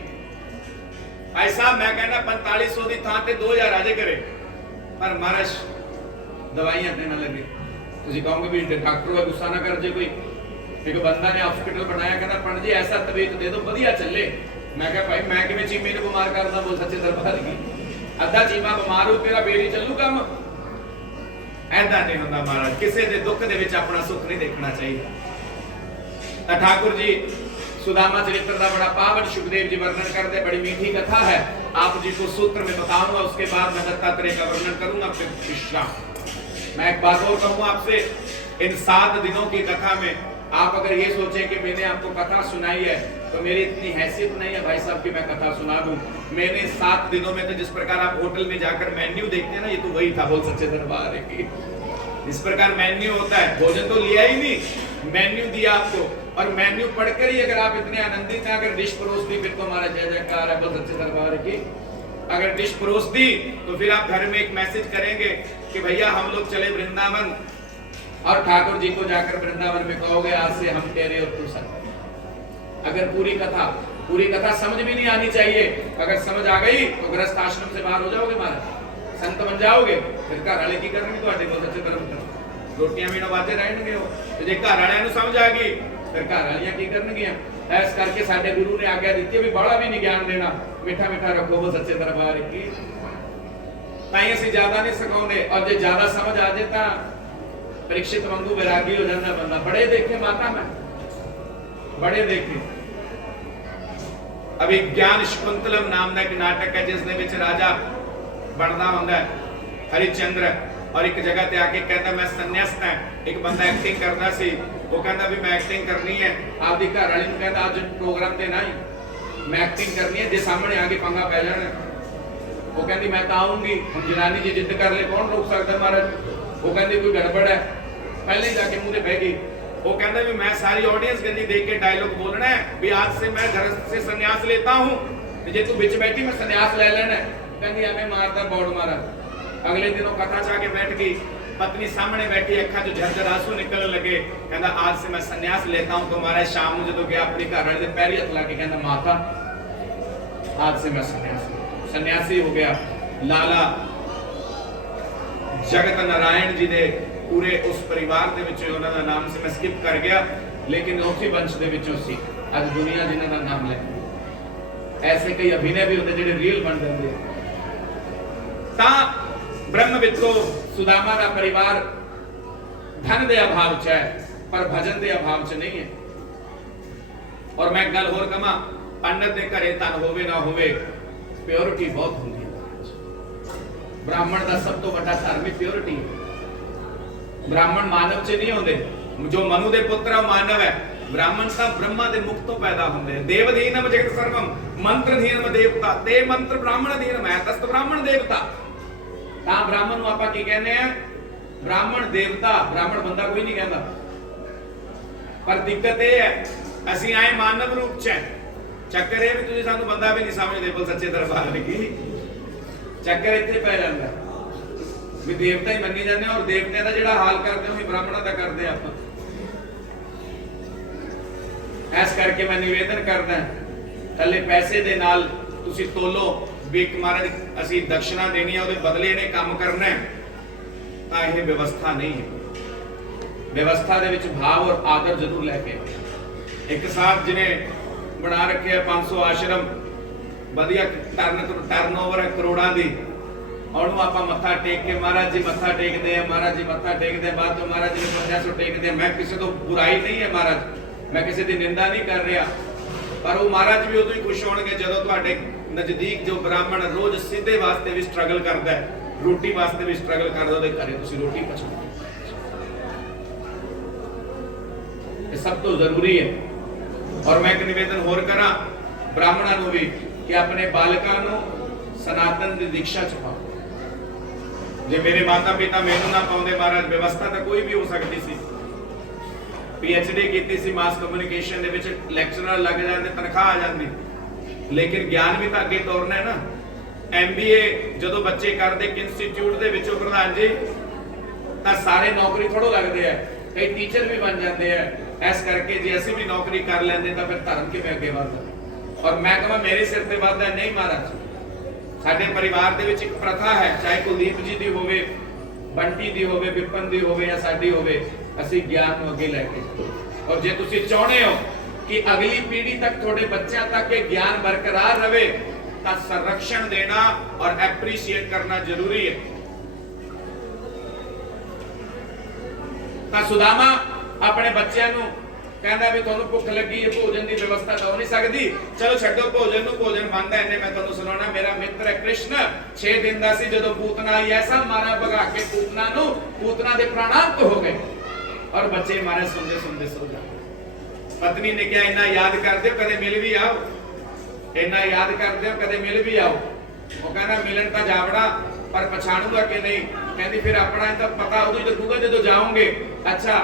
भाई साहब मैं कहना 4500 की थां ते 2000 आजे करे, पर महाराज दवाइयां देना लगे। तुम कहोगे भी डॉक्टर का गुस्सा ना कर, जे कोई एक बंदा ने हॉस्पिटल बनाया, कहना पंडित जी ऐसा तबीयत दे दो बढ़िया चले। मैं कहा भाई मैं किवें चीमे नूं बीमार करदा, बोल सच्चे दरबार की अद्धा चीमा बीमार हो तेरा बेड़ी चलू काम, ऐदा नहीं होंदा महाराज। किसी दे दुख दे विच अपना सुख नहीं देखना चाहिए। तो ठाकुर जी सुदामा चरित्र का बड़ा पावन सुखदेव जी वर्णन करते, बड़ी मीठी कथा है, आप जी को सूत्र में बताऊंगा, उसके बाद मैं दत्तात्रेय का वर्णन करूंगा, फिर विश्राम। मैं एक बात और कहूं आपसे, इन 7 दिनों की कथा में आप अगर ये सोचें कि मैंने आपको कथा सुनाई है तो मेरी इतनी हैसियत नहीं है भाई साहब कि मैं कथा सुना दूं। मैंने 7 दिनों में तो जिस प्रकार आप होटल में जाकर मेन्यू देखते हैं ना, ये तो वही था। बोल सच्चे दरबार की इस प्रकार मेन्यू होता है, भोजन तो लिया ही नहीं, मेन्यू दिया आपको, और मेन्यू पढ़कर ही अगर आप इतने आनंदित हैं, अगर डिश परोस दी फिर तो हमारा जय जयकार है। बोल सच्चे दरबार की अगर डिश परोस दी तो फिर आप घर में एक मैसेज करेंगे कि भैया हम लोग चले वृंदावन, और ठाकुर जी को जाकर वृंदावन में कहोगे आज से हम तेरे और तू संग। अगर पूरी कथा समझ भी नहीं आनी चाहिए, अगर समझ आ गई तो गृहस्थ आश्रम से बाहर हो जाओगे महाराज, संत बन जाओगे। फिर घर वाले की करनगे ਤੁਹਾਡੇ ਕੋਲ सच्चे दरबार, रोटियां भी नवाजे रहणगे हो, ਤੇ ਜੇ घर वालियां ਨੂੰ समझ आ गई फिर घर वालियां की करनगियां। ਇਸ ਕਰਕੇ ਸਾਡੇ ਗੁਰੂ ਨੇ ਆਗਿਆ ਦਿੱਤੀ ਵੀ ਬੜਾ ਵੀ ਨਹੀਂ ਗਿਆਨ ਦੇਣਾ, ਮਿੱਠਾ ਮਿੱਠਾ ਰੱਖੋ। वो सच्चे दरबार की ਤਾਂ ਅਸੀਂ ਜ਼ਿਆਦਾ ਨਹੀਂ ਸਿਖਾਉਂਦੇ, और ਜੇ ਜ਼ਿਆਦਾ समझ आ जाए ਤਾਂ परीक्षित वांगू वैरागी हो जाता बंदा। बड़े देखे माता में बड़े देखे। अभी ज्ञान शकुंतलम नाम का एक नाटक है जिस दे विच राजा बनदा हुंदा है हरिचंद्र, और एक जगह ते आके कहता मैं संन्यास्त है। एक बंदा एक्टिंग करता सी, वो कहता भी मैं एक्टिंग करनी है, आपदी घर वाली नूं कहता आज प्रोग्राम ते नहीं मैं एक्टिंग करनी है, जे सामने आके पंगा पै जाना। वो कहती मैं तो आऊंगी, हम जनानी जी जिद कर ले कौन रोक सकता महाराज। वो कहती कोई गड़बड़ है, पहले ही जाके मुंह ते बह गई। वो कहता भी मैं सारी ऑडियंस गंदी देख के डायलॉग बोलना है भी आज से मैं घर से संन्यास लेता हूं, जे तू बीच बैठी मैं संन्यास ले लेना है। कहती हमें मारता बोर्ड मारा। अगले दिनों कथा चाके बैठ गई, पत्नी सामने बैठी, अखा जो झरझर आंसू निकलने लगे। कहता आज से मैं संन्यास लेता हूं। तो महाराज शाम को जो गया अपनी घर वाले दे पैरी हथ ला के कहता माता आज से मैं सन्यासी हो गया। लाला जगत नारायण जी दे पूरे उस परिवार दे विच उन्हां दा नाम से मैं स्किप कर गया, लेकिन उसी वंश दे विचों सी आज दुनिया जिन्हां दा नाम ले। ऐसे कई अभिनय भी होंदे जिहड़े रील बन जांदे। तां ब्रह्मविद्रो सुदामा दा परिवार धन दे अभाव च है पर भजन दे अभाव च नहीं है। और मैं गल होर कहां, पंडित दे घरे धन होवे ना होवे प्योरिटी बहुत होंदी है। ब्राह्मण दा सब तो बड़ा धर्म ही प्योरिटी है। ब्राह्मण मानव च नहीं होंदे, जो मनु दे पुत्र मानव है। ब्राह्मण सब ब्रह्मा दे मुख तो पैदा होंदे। देवधीनम जगत सर्वम मंत्रधीनम देवता, ते मंत्र ब्राह्मण धीनम है तस्त ब्राह्मण देवता। ता ब्राह्मण नूं आपां की कहने हैं? ब्राह्मण देवता। ब्राह्मण बंदा कोई नहीं कहंदा। पर दिक्कत यह है ਅਸੀਂ ਆਏ मानव रूप च है। चक्कर है भी तुझे सानू बंदा भी नहीं समझदे। बोल सच्चे दरबार की चक्कर इत्थे पै जांदा भी देवता ही मन्नी जांदे और देवतियां दा जिहड़ा हाल करदे हो ब्राह्मणां दा करदे आपां। इस करके मैं निवेदन करदा थल्ले पैसे दे नाल तुसी तोलो भी महाराज असीं दक्षिणा देनी है, ਉਹਦੇ बदले ने काम करना है, ਤਾਂ ਇਹ व्यवस्था नहीं है। व्यवस्था ਦੇ ਵਿੱਚ भाव और आदर जरूर लेके। एक साहब जिन्हें बना रखे 500 आश्रम बढ़िया टर्नओवर है करोड़ों की, और आप मत्था टेक के महाराज जी मत्था टेकते हैं, महाराज जी मत्था टेकते हैं, बाद तो महाराज जी ने 500 टेकते हैं। मैं किसी तो बुराई नहीं है महाराज, मैं किसी की निंदा नहीं कर रहा, पर वो महाराज भी उदों ही खुश होंगे जो तुहाडे नजदीक जो ब्राह्मण रोज सीधे वास्ते भी स्ट्रगल करता है, रोटी वास्ते भी स्ट्रगल करता है, घरे तुसीं रोटी पहुंचाओ। ये सब तो जरूरी है। और मैं एक निवेदन होर करा ब्राह्मणों को भी कि अपने बालकों को सनातन की दीक्षा च पाओ। जे मेरे माता पिता मैनू ना पाउंदे महाराज, व्यवस्था तो कोई भी हो सकती सी। PhD की सी मास कम्युनिकेशन दे विच, लैक्चरर लग जाते, तनख्वाह आ जाती, लेकिन ज्ञान भी तो अगे तोरना है ना। MBA जो बच्चे करते इंस्टीट्यूट के विचों प्रधान जी, तो सारे नौकरी थोड़ो लगते हैं, कई टीचर भी बन जाते हैं। इस करके जे असीं भी नौकरी कर लेंदे तो फिर धर्म किवें अगे वधदा। और मैं कहां मेरे सिर ते वधदा नहीं महाराज। साडे परिवार दे विच एक प्रथा है, चाहे कुलदीप जी दी होवे, बंटी दी होवे, विपन दी होवे या साडी होवे, असीं ज्ञान नूं अगे लैके जाओ। और जे तुसीं चाहुंदे हो कि अगली पीढ़ी तक थोड़े बच्चों तक ये ज्ञान बरकरार रहे, तो संरक्षण देना और एप्रीशिएट करना जरूरी है। तो सुदामा अपने बच्चों नूं कहंदा भी तुहानूं भुख लगी है, भोजन की व्यवस्था तो हो नहीं सकती, चलो छड्डो भोजन नूं, भोजन बनदा इन्ने मैं तुहानूं सुनाउणा। मेरा मित्र है कृष्ण 6 दिन दा सी जदों पूतना आई, ऐसा मारा भगा के पूतना नूं, पूतना दे प्राणांत हो गए और बच्चे मारे सुनदे सुनदे सो गए। पत्नी ने क्या, इन्ना याद कर दियो कदे मिल भी आओ, इन्ना याद कर दियो कदे मिल भी आओ। वो कहना मिलन तो जावड़ा पर पछाणूगा कि नहीं। कहती फिर अपना तो पता उदों लगूगा जदों जाओगे। अच्छा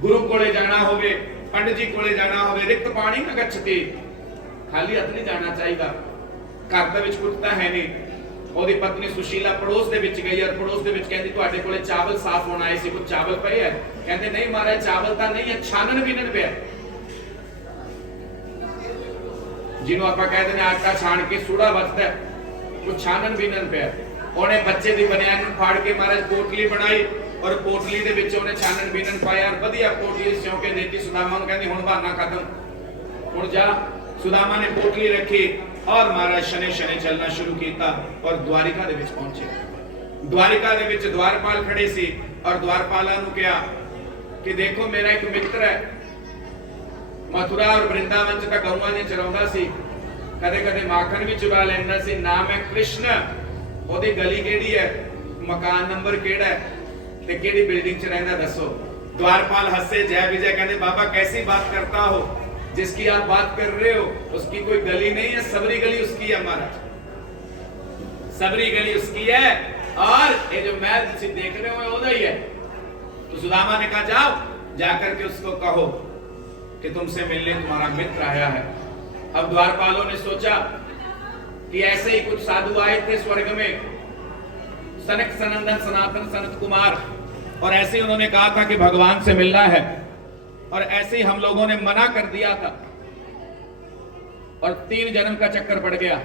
गुरु कोले जाना होवे, पंडित जी कोले जाना होवे, रिक्त पानी ना गच्छते, खाली हथ नहीं जाना चाहिए। घर दे विच कुछ तां है नहीं। ओदी पत्नी सुशीला पड़ोस दे विच गई और पड़ोस दे विच कहंदी तुहाडे कोले चावल साफ होना आए सी, कुछ चावल पए है? कहंदे नहीं महाराज चावल तां नहीं है, छानन बीनन पिया। जिन्हों आप कहते हैं आटा छान के सूड़ा बचता है, कुछ छानन बीनन पिया। उन्हें बच्चे की बनियान फाड़ के महाराज पोटली बनाई और पोटली दे विच उन्हें छानन बीनन पाया और वधिया पोटली सिउ के देती। सुदामा नूं कहंदी हुण बहाना खत्म, हुण जा। सुदामा ने पोटली रखी और महाराज शने शने चलना शुरू किया और द्वारिका दे विच पहुंचे। द्वारिका दे विच द्वारपाल खड़े सी और द्वारपाला नूं कहा कि देखो मेरा एक मित्र है, मथुरा और वृंदावन च तां गऊआं ने चराउंदा सी, कदे कदे माखन भी चुरा लैंदा सी। नाम है कृष्ण। ओदी गली केड़ी है, मकान नंबर केड़ा है ते केड़ी बिल्डिंग च रहिंदा दसो। द्वारपाल हंसे, जय विजय, कहंदे बाबा कैसी बात करता हो, जिसकी आप बात कर रहे हो उसकी कोई गली नहीं है, सबरी गली उसकी है महाराज, सबरी गली उसकी है और ये जो महल तुम देख रहे हो ओदा ही है। तो सुदामा ने कहा जाओ जाकर के उसको कहो कि तुमसे मिलने तुम्हारा मित्र आया है। अब द्वारपालों ने सोचा कि ऐसे ही कुछ साधु आए थे स्वर्ग में, सनक सनंदन सनातन सनत कुमार, और ऐसे ही उन्होंने कहा था कि भगवान से मिलना है, और ऐसे ही हम लोगों ने मना कर दिया था और 3 जन्म का चक्कर पड़ गया।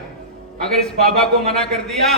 अगर इस बाबा को मना कर दिया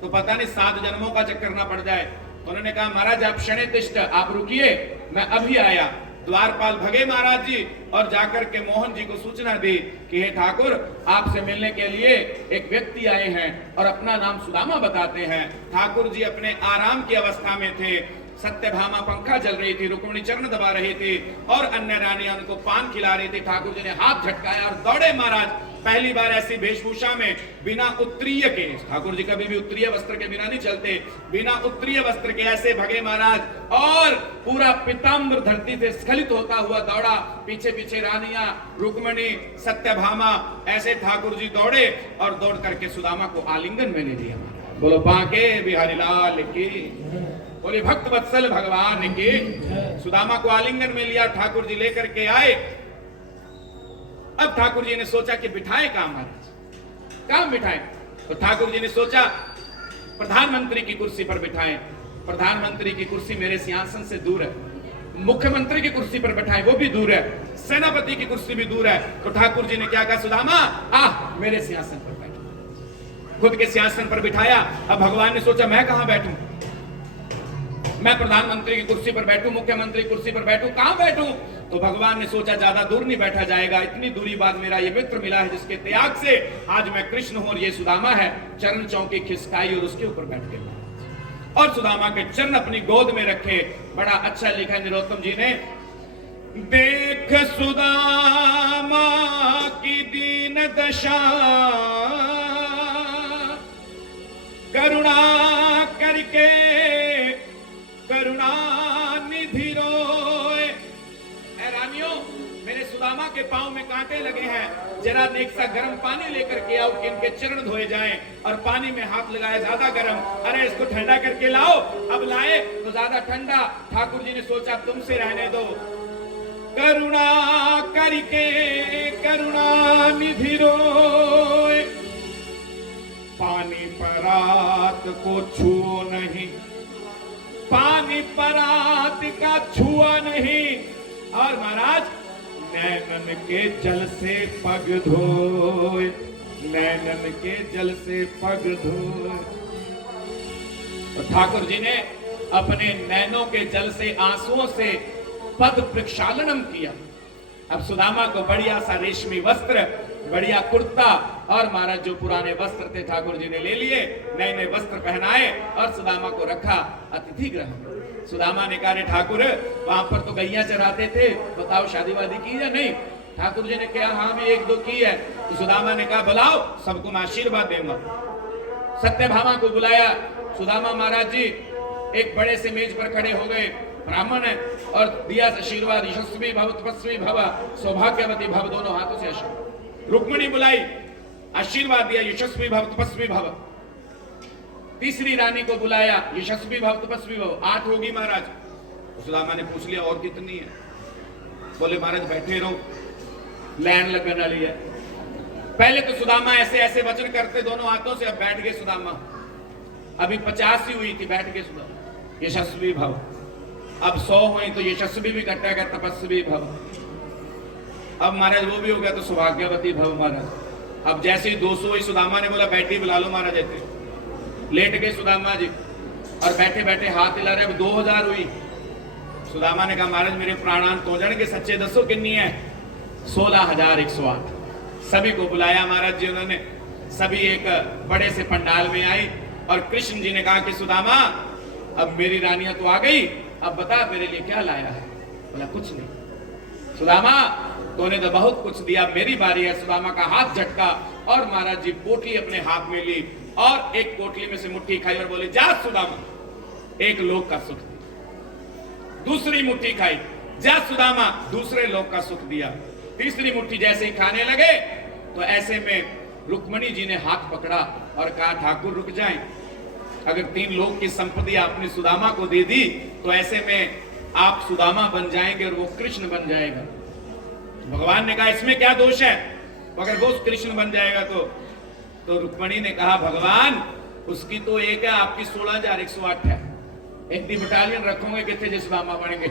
तो पता नहीं 7 जन्मों का चक्कर ना पड़ जाए। उन्होंने कहा महाराज आप क्षणे तिष्ठ, आप रुकिए, मैं अभी आया। द्वारपाल भगे महाराज जी और जाकर के मोहन जी को सूचना दी कि हे ठाकुर आपसे मिलने के लिए एक व्यक्ति आए हैं और अपना नाम सुदामा बताते हैं। ठाकुर जी अपने आराम की अवस्था में थे, सत्यभामा पंखा चल रही थी, रुक्मिणी चरण दबा रही थी और अन्य रानियां उनको पान खिला रही थी। ठाकुर जी ने हाथ झटकाया और दौड़े महाराज, पहली बार ऐसी वेशभूषा में बिना उत्तरीय के, ठाकुर जी कभी भी उत्तरीय वस्त्र के बिना नहीं चलते, बिना उत्तरीय वस्त्र के ऐसे भगे महाराज और पूरा पीताम्बर धरती से स्खलित होता हुआ दौड़ा। पीछे पीछे रानियां, रुक्मिणी, सत्यभामा, ऐसे ठाकुर जी दौड़े और दौड़ करके सुदामा को आलिंगन में ले लिया। बोलो बांके बिहारी लाल की, बोले भक्त वत्सल भगवान की। सुदामा को आलिंगन में लिया, ठाकुर जी लेकर के आए। अब ठाकुर जी ने सोचा कि बिठाए कहां महाराज, कहां बिठाए? तो ठाकुर जी ने सोचा प्रधानमंत्री की कुर्सी पर बिठाएं। प्रधानमंत्री की कुर्सी मेरे सिंहासन से दूर है, मुख्यमंत्री की कुर्सी पर बैठाएं वो भी दूर है, सेनापति की कुर्सी भी दूर है। तो ठाकुर जी ने क्या कहा, सुदामा आ मेरे सिंहासन पर बैठ। खुद के सिंहासन पर बिठाया। अब भगवान ने सोचा मैं कहां बैठूं, मैं प्रधानमंत्री की कुर्सी पर बैठूं, मुख्यमंत्री कुर्सी पर बैठूं, कहां बैठूं? तो भगवान ने सोचा ज्यादा दूर नहीं बैठा जाएगा, इतनी दूरी बाद मेरा ये मित्र मिला है जिसके त्याग से आज मैं कृष्ण हूं और ये सुदामा है। चरण चौकी खिसकाई और उसके ऊपर बैठ गए और सुदामा के चरण अपनी गोद में रखे। बड़ा अच्छा लिखा है नरोत्तम जी ने, देख सुदामा की दीन दशा, करुणा करके करुणा निधि रोए। रानियों, मेरे सुदामा सुदामा के पांव में कांटे लगे हैं, जरा नेक सा गर्म पानी लेकर के आओ कि इनके चरण धोए जाएं। और पानी में हाथ लगाया, ज्यादा गर्म, अरे इसको ठंडा करके लाओ। अब लाए तो ज्यादा ठंडा। ठाकुर जी ने सोचा तुमसे रहने दो। करुणा करके करुणा निधि रोए, पानी परात को छुओ नहीं, पानी परात का छुआ नहीं। और महाराज नैनन के जल से पग धोए, नैनन के जल से पग धोए। तो ठाकुर जी ने अपने नैनों के जल से, आंसुओं से पद प्रक्षालनम किया। अब सुदामा को बढ़िया सा रेशमी वस्त्र, बढ़िया कुर्ता और महाराज जो पुराने वस्त्र थे ठाकुर जी ने ले लिए, नए नए वस्त्र पहनाए और सुदामा को रखा अतिथि गृह में। सुदामा ने कहा, ठाकुर वहां पर तो गैया चराते थे, बताओ शादी वादी की या नहीं? ठाकुर जी ने कहा, हाँ भी एक दो की है। तो सुदामा ने कहा, बुलाओ, सबको मैं आशीर्वाद दूंगा। सत्यभामा को बुलाया। सुदामा महाराज जी एक बड़े से मेज पर खड़े हो गए, ब्राह्मण है, और दिया आशीर्वाद, यशस्वी भव, तपस्वी भव, सौभाग्यवती भव, दोनों हाथों से आशीर्वाद। रुक्मिणी बुलाई, आशीर्वाद दिया, यशस्वी भव, तपस्वी भव। तीसरी रानी को बुलाया, यशस्वी भव, तपस्वी भव। 8 होगी महाराज। सुदामा ने पूछ लिया, और कितनी है? बोले महाराज बैठे रहो, लाइन लगने वाली है। पहले तो सुदामा ऐसे ऐसे वचन करते दोनों हाथों से, अब बैठ गए सुदामा। अभी 50 ही हुई थी, बैठ गए सुदामा, यशस्वी भव। अब 100 हुई तो यशस्वी भी कटा गया, तपस्वी भव। अब महाराज वो भी हो गया तो सौभाग्यवती भव महाराज। अब जैसे ही 200 हुई, सुदामा ने बोला बैठी बुला लो महाराज। ऐसे लेट गए सुदामा जी और बैठे बैठे हाथ हिला रहे। अब 2000 हुई। सुदामा ने कहा, महाराज मेरे प्राणांत हो जाएंगे, सच्चे दसो कितनी है? 16108। सभी को बुलाया महाराज जी उन्होंने। सभी एक बड़े से पंडाल में आई और कृष्ण जी ने कहा कि सुदामा अब मेरी रानियां तो आ गई, अब बता मेरे लिए क्या लाया है? बोला कुछ नहीं। सुदामा तूने तो बहुत कुछ दिया, मेरी बारी है। सुदामा का हाथ झटका और महाराज जी पोटली अपने हाथ में ली और एक पोटली में से मुट्ठी खाई और बोले, जा सुदामा, एक लोक का सुख दिया। दूसरी मुट्ठी खाई, जा सुदामा, दूसरे लोक का सुख दिया। तीसरी मुट्ठी जैसे ही खाने लगे तो ऐसे में रुक्मिणी जी ने हाथ पकड़ा और कहा, ठाकुर रुक जाएं। अगर 3 लोक की संपत्ति आपने सुदामा को दे दी तो ऐसे में आप सुदामा बन जाएंगे और वो कृष्ण बन जाएगा। भगवान ने कहा, इसमें क्या दोष है? अगर वो कृष्ण बन जाएगा तो रुक्मिणी ने कहा, भगवान उसकी तो एक है, आपकी 16108 है। एक दी बटालियन रखोगे कितने जो सुदामा बनेंगे?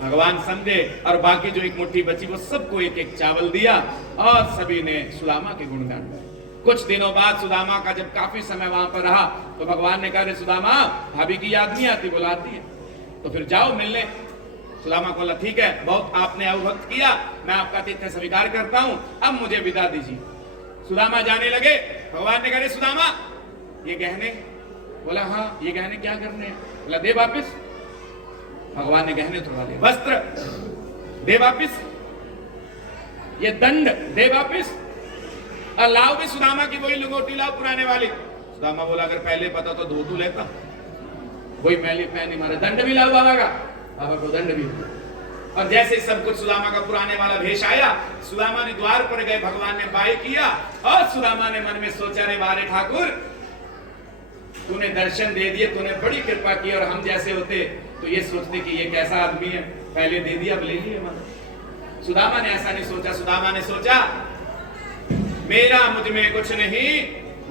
भगवान समझे और बाकी जो एक मुट्ठी बची वो सबको एक एक चावल दिया और सभी ने सुदामा के गुणगान गाए। कुछ दिनों बाद सुदामा का जब काफी समय वहां पर रहा तो भगवान ने कहा, सुदामा भाभी की याद नहीं आती? बुलाती है तो फिर जाओ मिलने। सुदामा को बोला, ठीक है, बहुत आपने अवभक्त किया, मैं आपका आतिथ्य स्वीकार करता हूं, अब मुझे विदा दीजिए। सुदामा जाने लगे। भगवान ने कहा, सुदामा ये गहने? बोला हाँ, ये गहने क्या करने हैं? बोला दे वापिस। भगवान ने गहने तोड़ा दिए। वस्त्र दे वापिस, ये दंड दे वापिस, और लाओ भी सुदामा की वही लंगोटी लाओ पुराने वाली। सुदामा बोला, अगर पहले पता तो धो तू लेता, वही मैली पहनी मारा। दंड भी लाओ बाबा का, बाबा को दंड भी। और जैसे सब कुछ सुदामा का पुराने वाला भेष आया, सुदामा ने द्वार पर गए, भगवान ने बाय किया और सुदामा ने मन में सोचा, रे बारे ठाकुर तूने दर्शन दे दिए, तूने बड़ी कृपा की, और हम जैसे होते तो ये सोचते कि ये कैसा आदमी है, पहले दे दिया अब ले लिए। सुदामा ने ऐसा नहीं सोचा। सुदामा ने सोचा, मेरा मुझ में कुछ नहीं,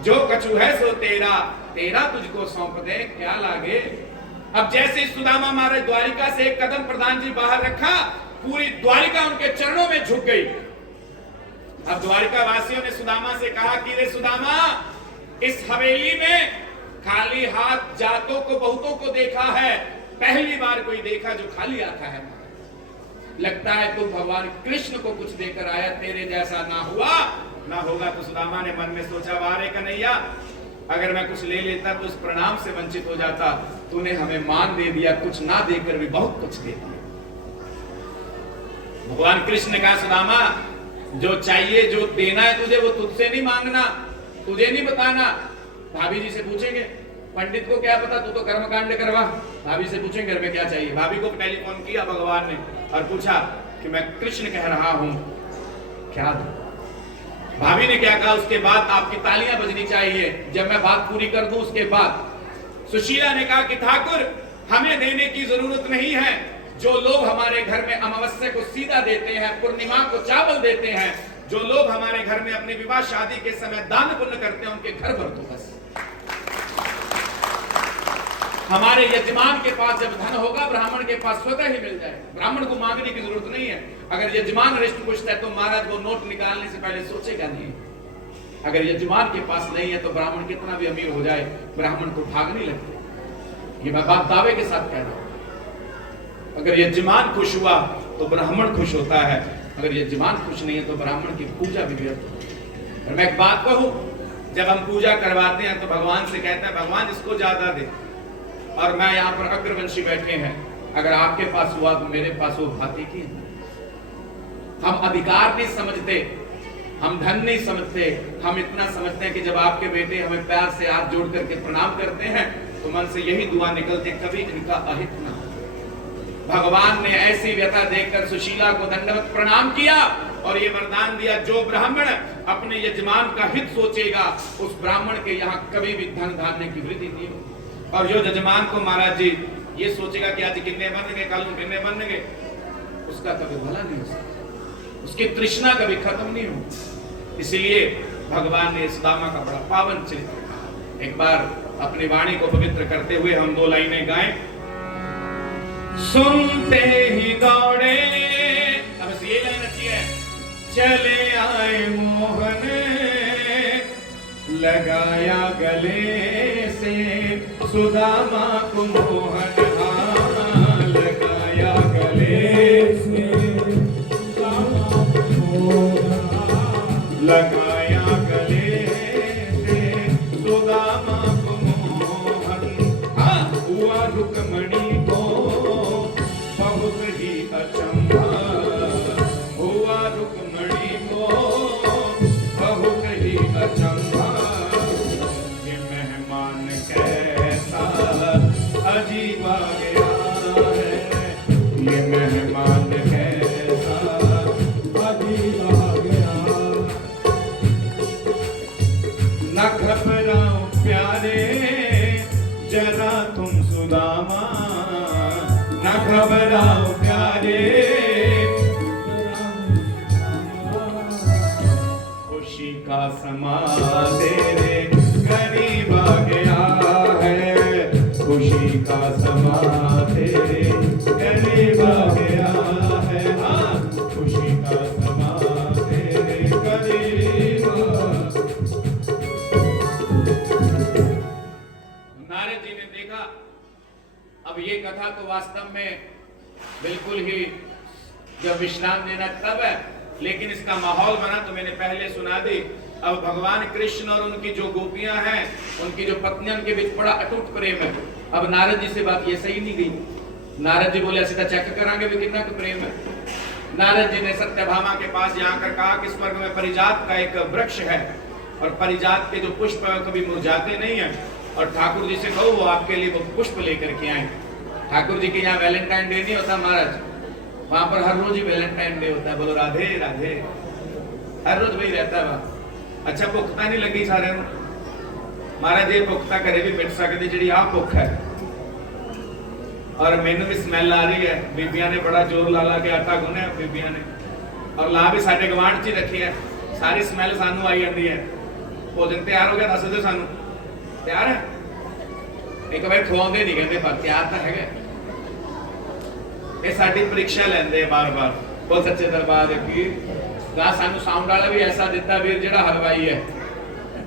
जो कछु है सो तेरा, तेरा तुझको सौंप दे, क्या लागे। अब जैसे सुदामा महाराज द्वारिका से एक कदम प्रधान जी बाहर रखा, पूरी द्वारिका उनके चरणों में झुक गई। अब द्वारिका वासियों ने सुदामा से कहा कि रे सुदामा, इस हवेली में खाली हाथ जातों को बहुतों को देखा है, पहली बार कोई देखा जो खाली आता है। लगता है तू भगवान कृष्ण को कुछ देकर आया, तेरे जैसा ना हुआ ना होगा। तो सुदामा ने मन में सोचा, वारे कन्हैया अगर मैं कुछ ले लेता तो उस प्रणाम से वंचित हो जाता, तूने हमें मान दे दिया, कुछ ना देकर भी बहुत कुछ दे दिया। भगवान कृष्ण ने कहा, सुदामा जो चाहिए जो देना है तुझे वो तुझसे नहीं मांगना, तुझे नहीं बताना, भाभी जी से पूछेंगे। पंडित को क्या पता, तू तो कर्मकांड करवा। भाभी से पूछेंगे घर में क्या चाहिए। भाभी को टेलीफोन किया भगवान ने और पूछा कि मैं कृष्ण कह रहा हूं, क्या दूं? भाभी ने क्या कहा, उसके बाद आपकी तालियां बजनी चाहिए जब मैं बात पूरी कर दूं। उसके बाद सुशीला ने कहा कि ठाकुर, हमें देने की जरूरत नहीं है। जो लोग हमारे घर में अमावस्या को सीधा देते हैं, पूर्णिमा को चावल देते हैं, जो लोग हमारे घर में अपने विवाह शादी के समय दान पुण्य करते हैं, उनके घर भर दो बस। हमारे यजमान के पास जब धन होगा, ब्राह्मण के पास स्वतः ही मिल जाए, ब्राह्मण को मांगने की जरूरत नहीं है। अगर यजमान रिष्ट पुष्ट है तो महाराज वो नोट निकालने से पहले सोचेगा नहीं। अगर यजमान के पास नहीं है तो ब्राह्मण कितना भी अमीर हो जाए, ब्राह्मण को भाग नहीं लगते। ये मैं बात दावे के साथ कह रहा हूं। अगर यजमान खुश हुआ तो ब्राह्मण खुश होता है, अगर यजमान खुश नहीं है तो ब्राह्मण की पूजा भी व्यर्थ होती है। और मैं एक बात कहूं, जब हम पूजा करवाते हैं तो भगवान से कहते हैं भगवान इसको ज्यादा दे, और मैं यहाँ पर अग्रवंशी बैठे हैं, अगर आपके पास हुआ तो मेरे पास वो भाती की। हम अधिकार नहीं समझते, हम धन नहीं समझते, हम इतना समझते हैं कि जब आपके बेटे हमें प्यार से हाथ जोड़ करके प्रणाम करते हैं तो मन से यही दुआ निकलती, कभी इनका अहित ना हो। भगवान ने ऐसी व्यथा देखकर सुशीला को दंडवत प्रणाम किया और ये वरदान दिया, जो ब्राह्मण अपने यजमान का हित सोचेगा उस ब्राह्मण के यहाँ कभी भी धन धान्य की वृद्धि नहीं होगी। और जो यजमान को महाराज जी ये सोचेगा कि आज कितने बन गए, कल कितने बन गए, उसका कभी भला नहीं हो सकता, उसकी तृष्णा कभी खत्म नहीं हो। इसलिए भगवान ने सुदामा का बड़ा पावन चरित्र, एक बार अपनी वाणी को पवित्र करते हुए हम 2 लाइनें गाएं। सुनते ही दौड़े, अब ये लाइन अच्छी है, चले आए मोहन, लगाया गले से सुदामा को मोहन, लगाया गले से सुदामा को मोहन, लगाया गले से सुदामा को मोहन। हाँ, हुआ रुक्मणी को बहुत ही अचंभा, हुआ रुक्मणी को बहुत ही अचंभा। ये मेहमान कैसा अजीब आ गया है, ये मेहमान कैसा अजीब आ गया। न घबराओ प्यारे जरा तुम सुदामा, न घबराओ प्यारे, खुशी का समा तेरे करीब आ गया है, खुशी का समा तेरे करीब आ गया है, हाँ, खुशी का समा तेरे करीब। नारद जी ने देखा, अब ये कथा तो वास्तव में बिल्कुल ही जब विश्राम देना तब है, लेकिन इसका माहौल बना तो मैंने पहले सुना दी। अब भगवान कृष्ण और उनकी जो गोपियां हैं, उनकी जो पत्नियां, उनके बीच बड़ा अटूट प्रेम है। अब नारद जी से बात ये सही नहीं गई। नारद जी बोले सीधा चेक करांगे भी कितना प्रेम है। नारद जी ने सत्यभामा के पास जाकर कहा कि स्वर्ग में परिजात का एक वृक्ष है और परिजात के जो पुष्प है कभी मुरझाते नहीं है, और ठाकुर जी से कहो वो आपके लिए वो पुष्प लेकर के आए। ठाकुर जी के यहाँ वैलेंटाइन डे नहीं होता महाराज, वहां पर हर रोज ही वैलेंटाइन डे होता है। बोलो राधे राधे, हर रोज वही रहता है वहां। अच्छा भुखता नहीं लगी सारे महाराज, ये भुखता करे भी मिट सकती जी आ भुख है। और मैनू भी स्मैल आ रही है, बीबिया ने बड़ा जोर ला ला के आटा गुनिया बीबिया ने, और ला भी साडे गवांढ च रखी है, सारी स्मैल सानू आई जाती है। भोजन तैयार हो गया, दस दो सानू तैयार है। एक बार खवाते नहीं कहते पर तैयार तो है। ये साडी परीक्षा लेंदे बार-बार। बोल सच्चे दरबार की गा सानू साउंड वाला भी ऐसा दिता वीर जेड़ा हलवाई है,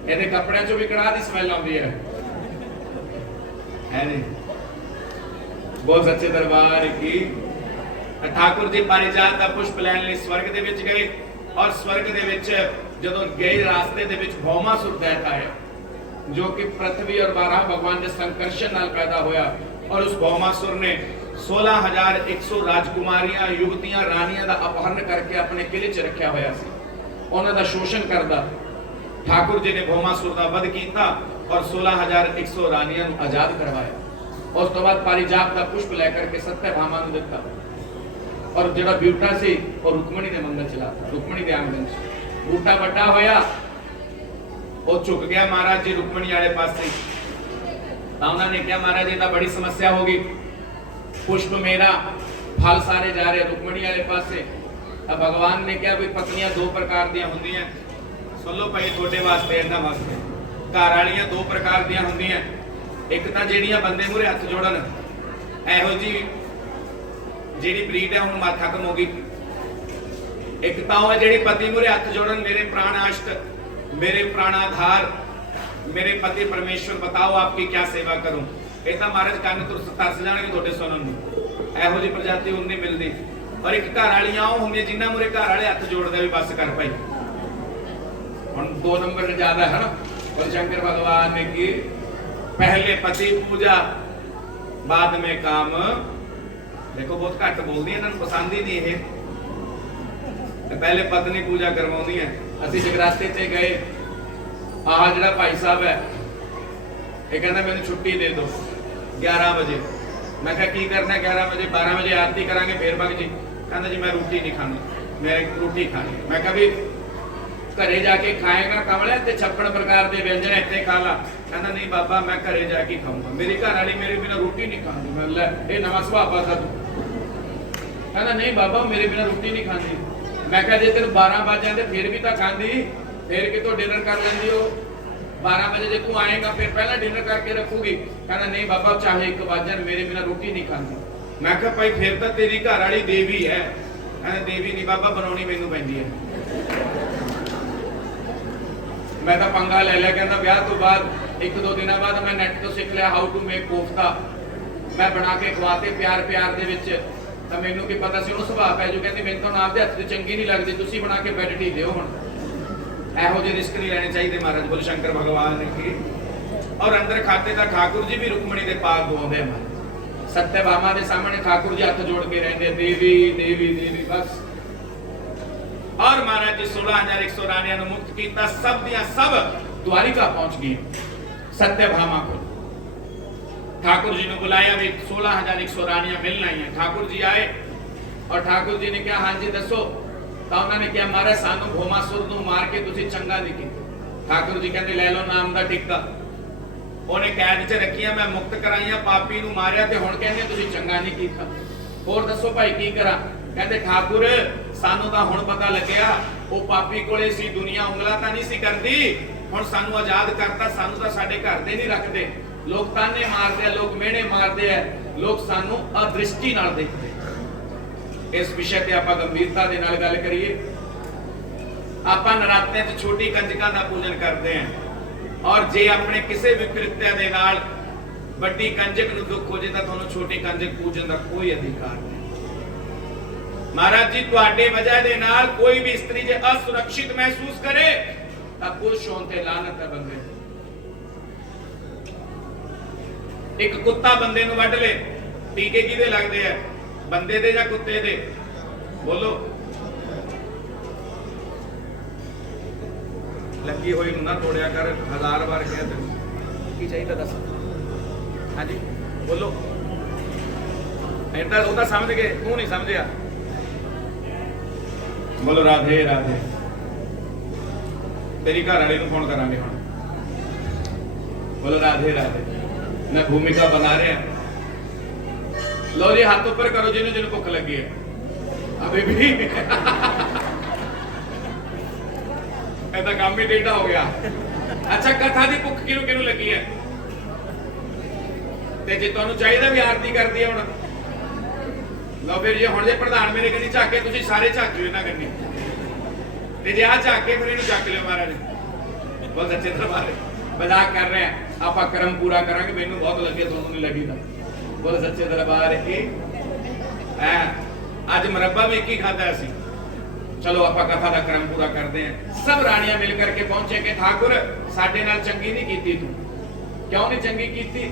ਇਹਦੇ ਕੱਪੜਿਆਂ ਚੋਂ ਵੀ ਕੜਾਹ ਦੀ ਸਮੈਲ ਆਉਂਦੀ ਹੈ ਨਹੀਂ। बोल सच्चे दरबार की। ठाकुर जी पारिजात ਦਾ ਪੁਸ਼ਪ ਲੈਣ ਲਈ स्वर्ग ਦੇ ਵਿੱਚ ਗਏ, और स्वर्ग ਦੇ ਵਿੱਚ ਜਦੋਂ ਗਏ ਰਾਸਤੇ ਦੇ ਵਿੱਚ ਭੌਮਾਸੁਰ ਦੈਤ ਆਇਆ, जो कि पृथ्वी और 12 भगवान के संकर्षण नाल पैदा होया, और उस भौमासुर ने 16,100 राजकुमारियां, युवतियां, रानियां का अपहरण करके अपने किले च रखा होया सी, उन्हां दा शोषण करदा। ठाकुर जी ने भौमासुर का वध किया और 16,100 रानियां नूं आजाद करवाया। उस तो बाद पारिजात का पुष्प लेकर के सत्यभामा नूं दिता। और ਜਿਹੜਾ ਬਿਊਟਾ ਸੀ ਉਹ ਰੁਕਮਣੀ ਦੇ ਮੰਗਲ ਚਲਾਤਾ, ਰੁਕਮਣੀ ਦੇ ਆਂਗਣ 'ਚ ਬੂਟਾ ਵੱਡਾ ਹੋਇਆ, ਉਹ ਝੁਕ ਗਿਆ ਮਹਾਰਾਜ ਜੀ ਰੁਕਮਣੀ ਵਾਲੇ ਪਾਸੇ। ਤਾਂ ਉਹਨਾਂ ਨੇ ਕਿਹਾ ਮਹਾਰਾਜ ਜੀ ਤਾਂ ਬੜੀ ਸਮੱਸਿਆ ਹੋ ਗਈ, ਪੁਸ਼ਪ ਮੇਰਾ फल सारे जा रहे रुक्मणी वाले पासे। अब भगवान ने क्या, कोई पत्नियां दो प्रकार दी होंदियां, सुन लो भाई थोड़े वास्ते इन्हां वास्ते। घर वालियां दो प्रकार दी होंदियां, एक तां जेड़ियां बंदे मूहरे हथ जोड़न, एहो जी जेड़ी ब्रीड है हुण मत खत्म हो गई। एक तां ओह जेड़ी पति मूहरे हथ जोड़न, मेरे प्राणाष्ट, मेरे प्राणाधार, मेरे पति परमेश्वर बताओ आपकी क्या सेवा करूं। ये तां महाराज कंन तरस जाणगे तुहाडे सुनन नूं। ਇਹੋ ਜਿਹੀ ਪ੍ਰਜਾਤੀ ਹੁਣ ਨਹੀਂ ਮਿਲਦੀ। ਔਰ ਇੱਕ ਘਰ ਵਾਲੀਆਂ ਉਹ ਹੁੰਦੀਆਂ ਜਿਨ੍ਹਾਂ ਮੂਹਰੇ ਘਰ ਵਾਲੇ ਹੱਥ ਜੋੜਦੇ ਵੀ ਬਸ ਕਰ ਭਾਈ। ਹੁਣ 2 ਨੰਬਰ ਜ਼ਿਆਦਾ ਹੈ ਨਾ। और शंकर भगवान ने की पहले पति पूजा बाद में काम। देखो बहुत घट बोलदी, इन्हां नूं पसंद ही नहीं ये। पहले पत्नी पूजा करवाउंदी है। ਅਸੀਂ ਜਗਰਾਤੇ ਤੇ ਗਏ, ਆਹ ਜਿਹੜਾ ਭਾਈ ਸਾਹਿਬ ਹੈ ਇਹ ਕਹਿੰਦਾ ਮੈਨੂੰ ਛੁੱਟੀ ਦੇ ਦਿਓ 11 ਵਜੇ। मैं क्या की करना है 11 बजे, 12 बजे आरती करांगे फिर भग जी। कहता जी मैं रोटी नहीं खानी, मैं रोटी खानी। मैं कभी घरे जाके खाएगा कमले ते 56 प्रकार के व्यंजन इतने खा ला। कहता नहीं बाबा मैं घरे जाके खाऊंगा, मेरी घर वाली मेरे बिना रोटी नहीं खाती। मैं लै ये नवा सुभाव पाता तू। कहता नहीं बाबा मेरे बिना रोटी नहीं खाती। मैं क्या जे तेन 12 बज जाते फिर भी तो खाती, फिर कितों डिनर कर लेंदी हो। 12 बजे जो तू आएगा फिर पहला डिनर करके रखूगी। कहना नहीं बाबा चाहे 1 बज मेरे बिना रोटी नहीं खाती। मैं कहा भाई फिर तो तेरी घर वाली देवी है। कहना देवी नहीं बाबा, बनानी मैनू पैंदी है। मैं तो पंगा ले लिया। कहना ब्याह तो बाद 1-2 दिन बाद मैं नेट तो सीख लिया हाउ टू मेक कोफ्ता। मैं बना के खवाते प्यार प्यार दे विच। तो मैनू की पता सी उहनूं सुभाव पै जू। कहती मैनूं तो आपदे हत्थ च चंगी नहीं लगदी, तुसीं बना के बैड टी दिओ। हुण ਇਹੋ ਜਿਹੇ ਰਿਸਕ ਨਹੀਂ ਲੈਣੇ ਚਾਹੀਦੇ ਮਹਾਰਾਜ ਬੋਲ ਸ਼ੰਕਰ ਭਗਵਾਨ ਨੇ ਕੀ। ਔਰ ਅੰਦਰ ਖਾਤੇ ਦਾ ਠਾकुर जी भी रुक्मणी ਦੇ ਪਾਗ ਗਵਾਉਂਦੇ ਹਨ। सत्यभामा ਦੇ ਸਾਹਮਣੇ ਠਾकुर जी ਹੱਥ ਜੋੜ ਕੇ ਰਹਿੰਦੇ, ਦੇਵੀ ਦੇਵੀ ਦੇਵੀ ਬਸ। ਔਰ ਮਹਾਰਾਜ ਜੀ 16100 ਰਾਣੀਆਂ ਨੂੰ ਮੁਕਤ ਕੀਤਾ, ਸਭ ਦੀਆਂ ਸਭ द्वारिका पहुंच गई सत्यभामा को। ठाकुर जी ने बुलाया भी 16100 राणियां मिलना ही है। ठाकुर जी आए और ठाकुर जी ने कहा हाँ जी दसो। ਤਾਂ ਉਹਨਾਂ ਨੇ ਕਿਹਾ ਮਹਾਰਾਜ ਸਾਨੂੰ ਭੋਮਾਸੁਰ ਨੂੰ ਮਾਰ ਕੇ ਤੁਸੀਂ ਚੰਗਾ ਨਹੀਂ ਕੀਤਾ। ਠਾकुर जी ਕਹਿੰਦੇ ਲੈ ਲਓ ਨਾਮ ਦਾ ਟਿੱਕਾ। ਉਹਨੇ ਕੈਦ 'ਚ ਰੱਖੀਆਂ, ਮੈਂ ਮੁਕਤ ਕਰਾਈਆਂ, ਪਾਪੀ ਨੂੰ ਮਾਰਿਆ ਤੇ ਹੁਣ ਕਹਿੰਦੇ ਤੁਸੀਂ ਚੰਗਾ ਨਹੀਂ ਕੀਤਾ। ਹੋਰ ਦੱਸੋ ਭਾਈ ਕੀ ਕਰਾਂ। ਕਹਿੰਦੇ ਠਾकुर ਸਾਨੂੰ ਤਾਂ ਹੁਣ ਪਤਾ ਲੱਗਿਆ ਉਹ ਪਾਪੀ ਕੋਲੇ ਸੀ, ਦੁਨੀਆ ਉਂਗਲਾਂ ਤਾਂ ਨਹੀਂ ਸੀ ਕਰਦੀ। ਹੁਣ ਸਾਨੂੰ ਆਜ਼ਾਦ ਕਰਤਾ, ਸਾਨੂੰ ਤਾਂ ਸਾਡੇ ਘਰ ਦੇ ਨਹੀਂ ਰੱਖਦੇ। ਲੋਕ ਤਾਨੇ ਮਾਰਦੇ ਆ, ਲੋਕ ਮਿਹਣੇ ਮਾਰਦੇ ਆ, ਲੋਕ ਸਾਨੂੰ ਅਦ੍ਰਿਸ਼ਟੀ ਨਾਲ ਦੇਖਦੇ। इस विषय पे आपां गंभीरता दे नाल गल करिए। आपां नरात्ते च छोटी कंजकां दा पूजन करते हैं और जे अपने किसी भी कृत्य दे नाल वड्डी कंजक नूं दुख हो जाए तां तुहानूं छोटी कंजक पूजन दा कोई अधिकार नहीं। महाराज जी तुहाडे वजह दे नाल कोई भी स्त्री जे असुरक्षित महसूस करे तां पुरुष होण ते लानत है बंदे। एक कुत्ता बंदे नूं वड ले, टीके किहदे लगदे आ, बंदे दे या कुत्ते दे? बोलो। लगी हुई ना तोड़िया कर, 1000 बार कह तेन की चाहिए दस। हाँ जी बोलो। इतना वो समझ गए, तू नहीं समझिया। बोलो राधे राधे। तेरी घर वाली फोन करांगे हम। बोलो राधे राधे। मैं भूमिका बना रहा। लो जी हाथ ऊपर करो जिन्होंने जिन्होंने भुख लगी है अभी भी। ऐसा काम भी टेढ़ा हो गया। अच्छा कथा दी भुख किनू किनू लगी है ते जे तुहानू चाहिए भी आरती कर दी हुण। लो फिर जे हुण जे प्रधान मेरे कन्नी झाके तुसीं सारे झाक जिओ इन्हां कन्नी ते जे आ झाके फिर इहनू झक लिओ महाराज। बहुत अच्छे दरबार मजाक कर रहे हैं। आपां कर्म पूरा करांगे, मैनू बहुत लगे तुहानू नहीं लगी तां। बोल सच्चे दरबार की। आज मुरब्बा में की खाता सी। चलो आप कथा का क्रम पूरा करते हैं। सब रानियां मिल करके पहुंचे कि ठाकुर साडे नाल चंगी नहीं कीती तू। क्यों नहीं चंगी कीती?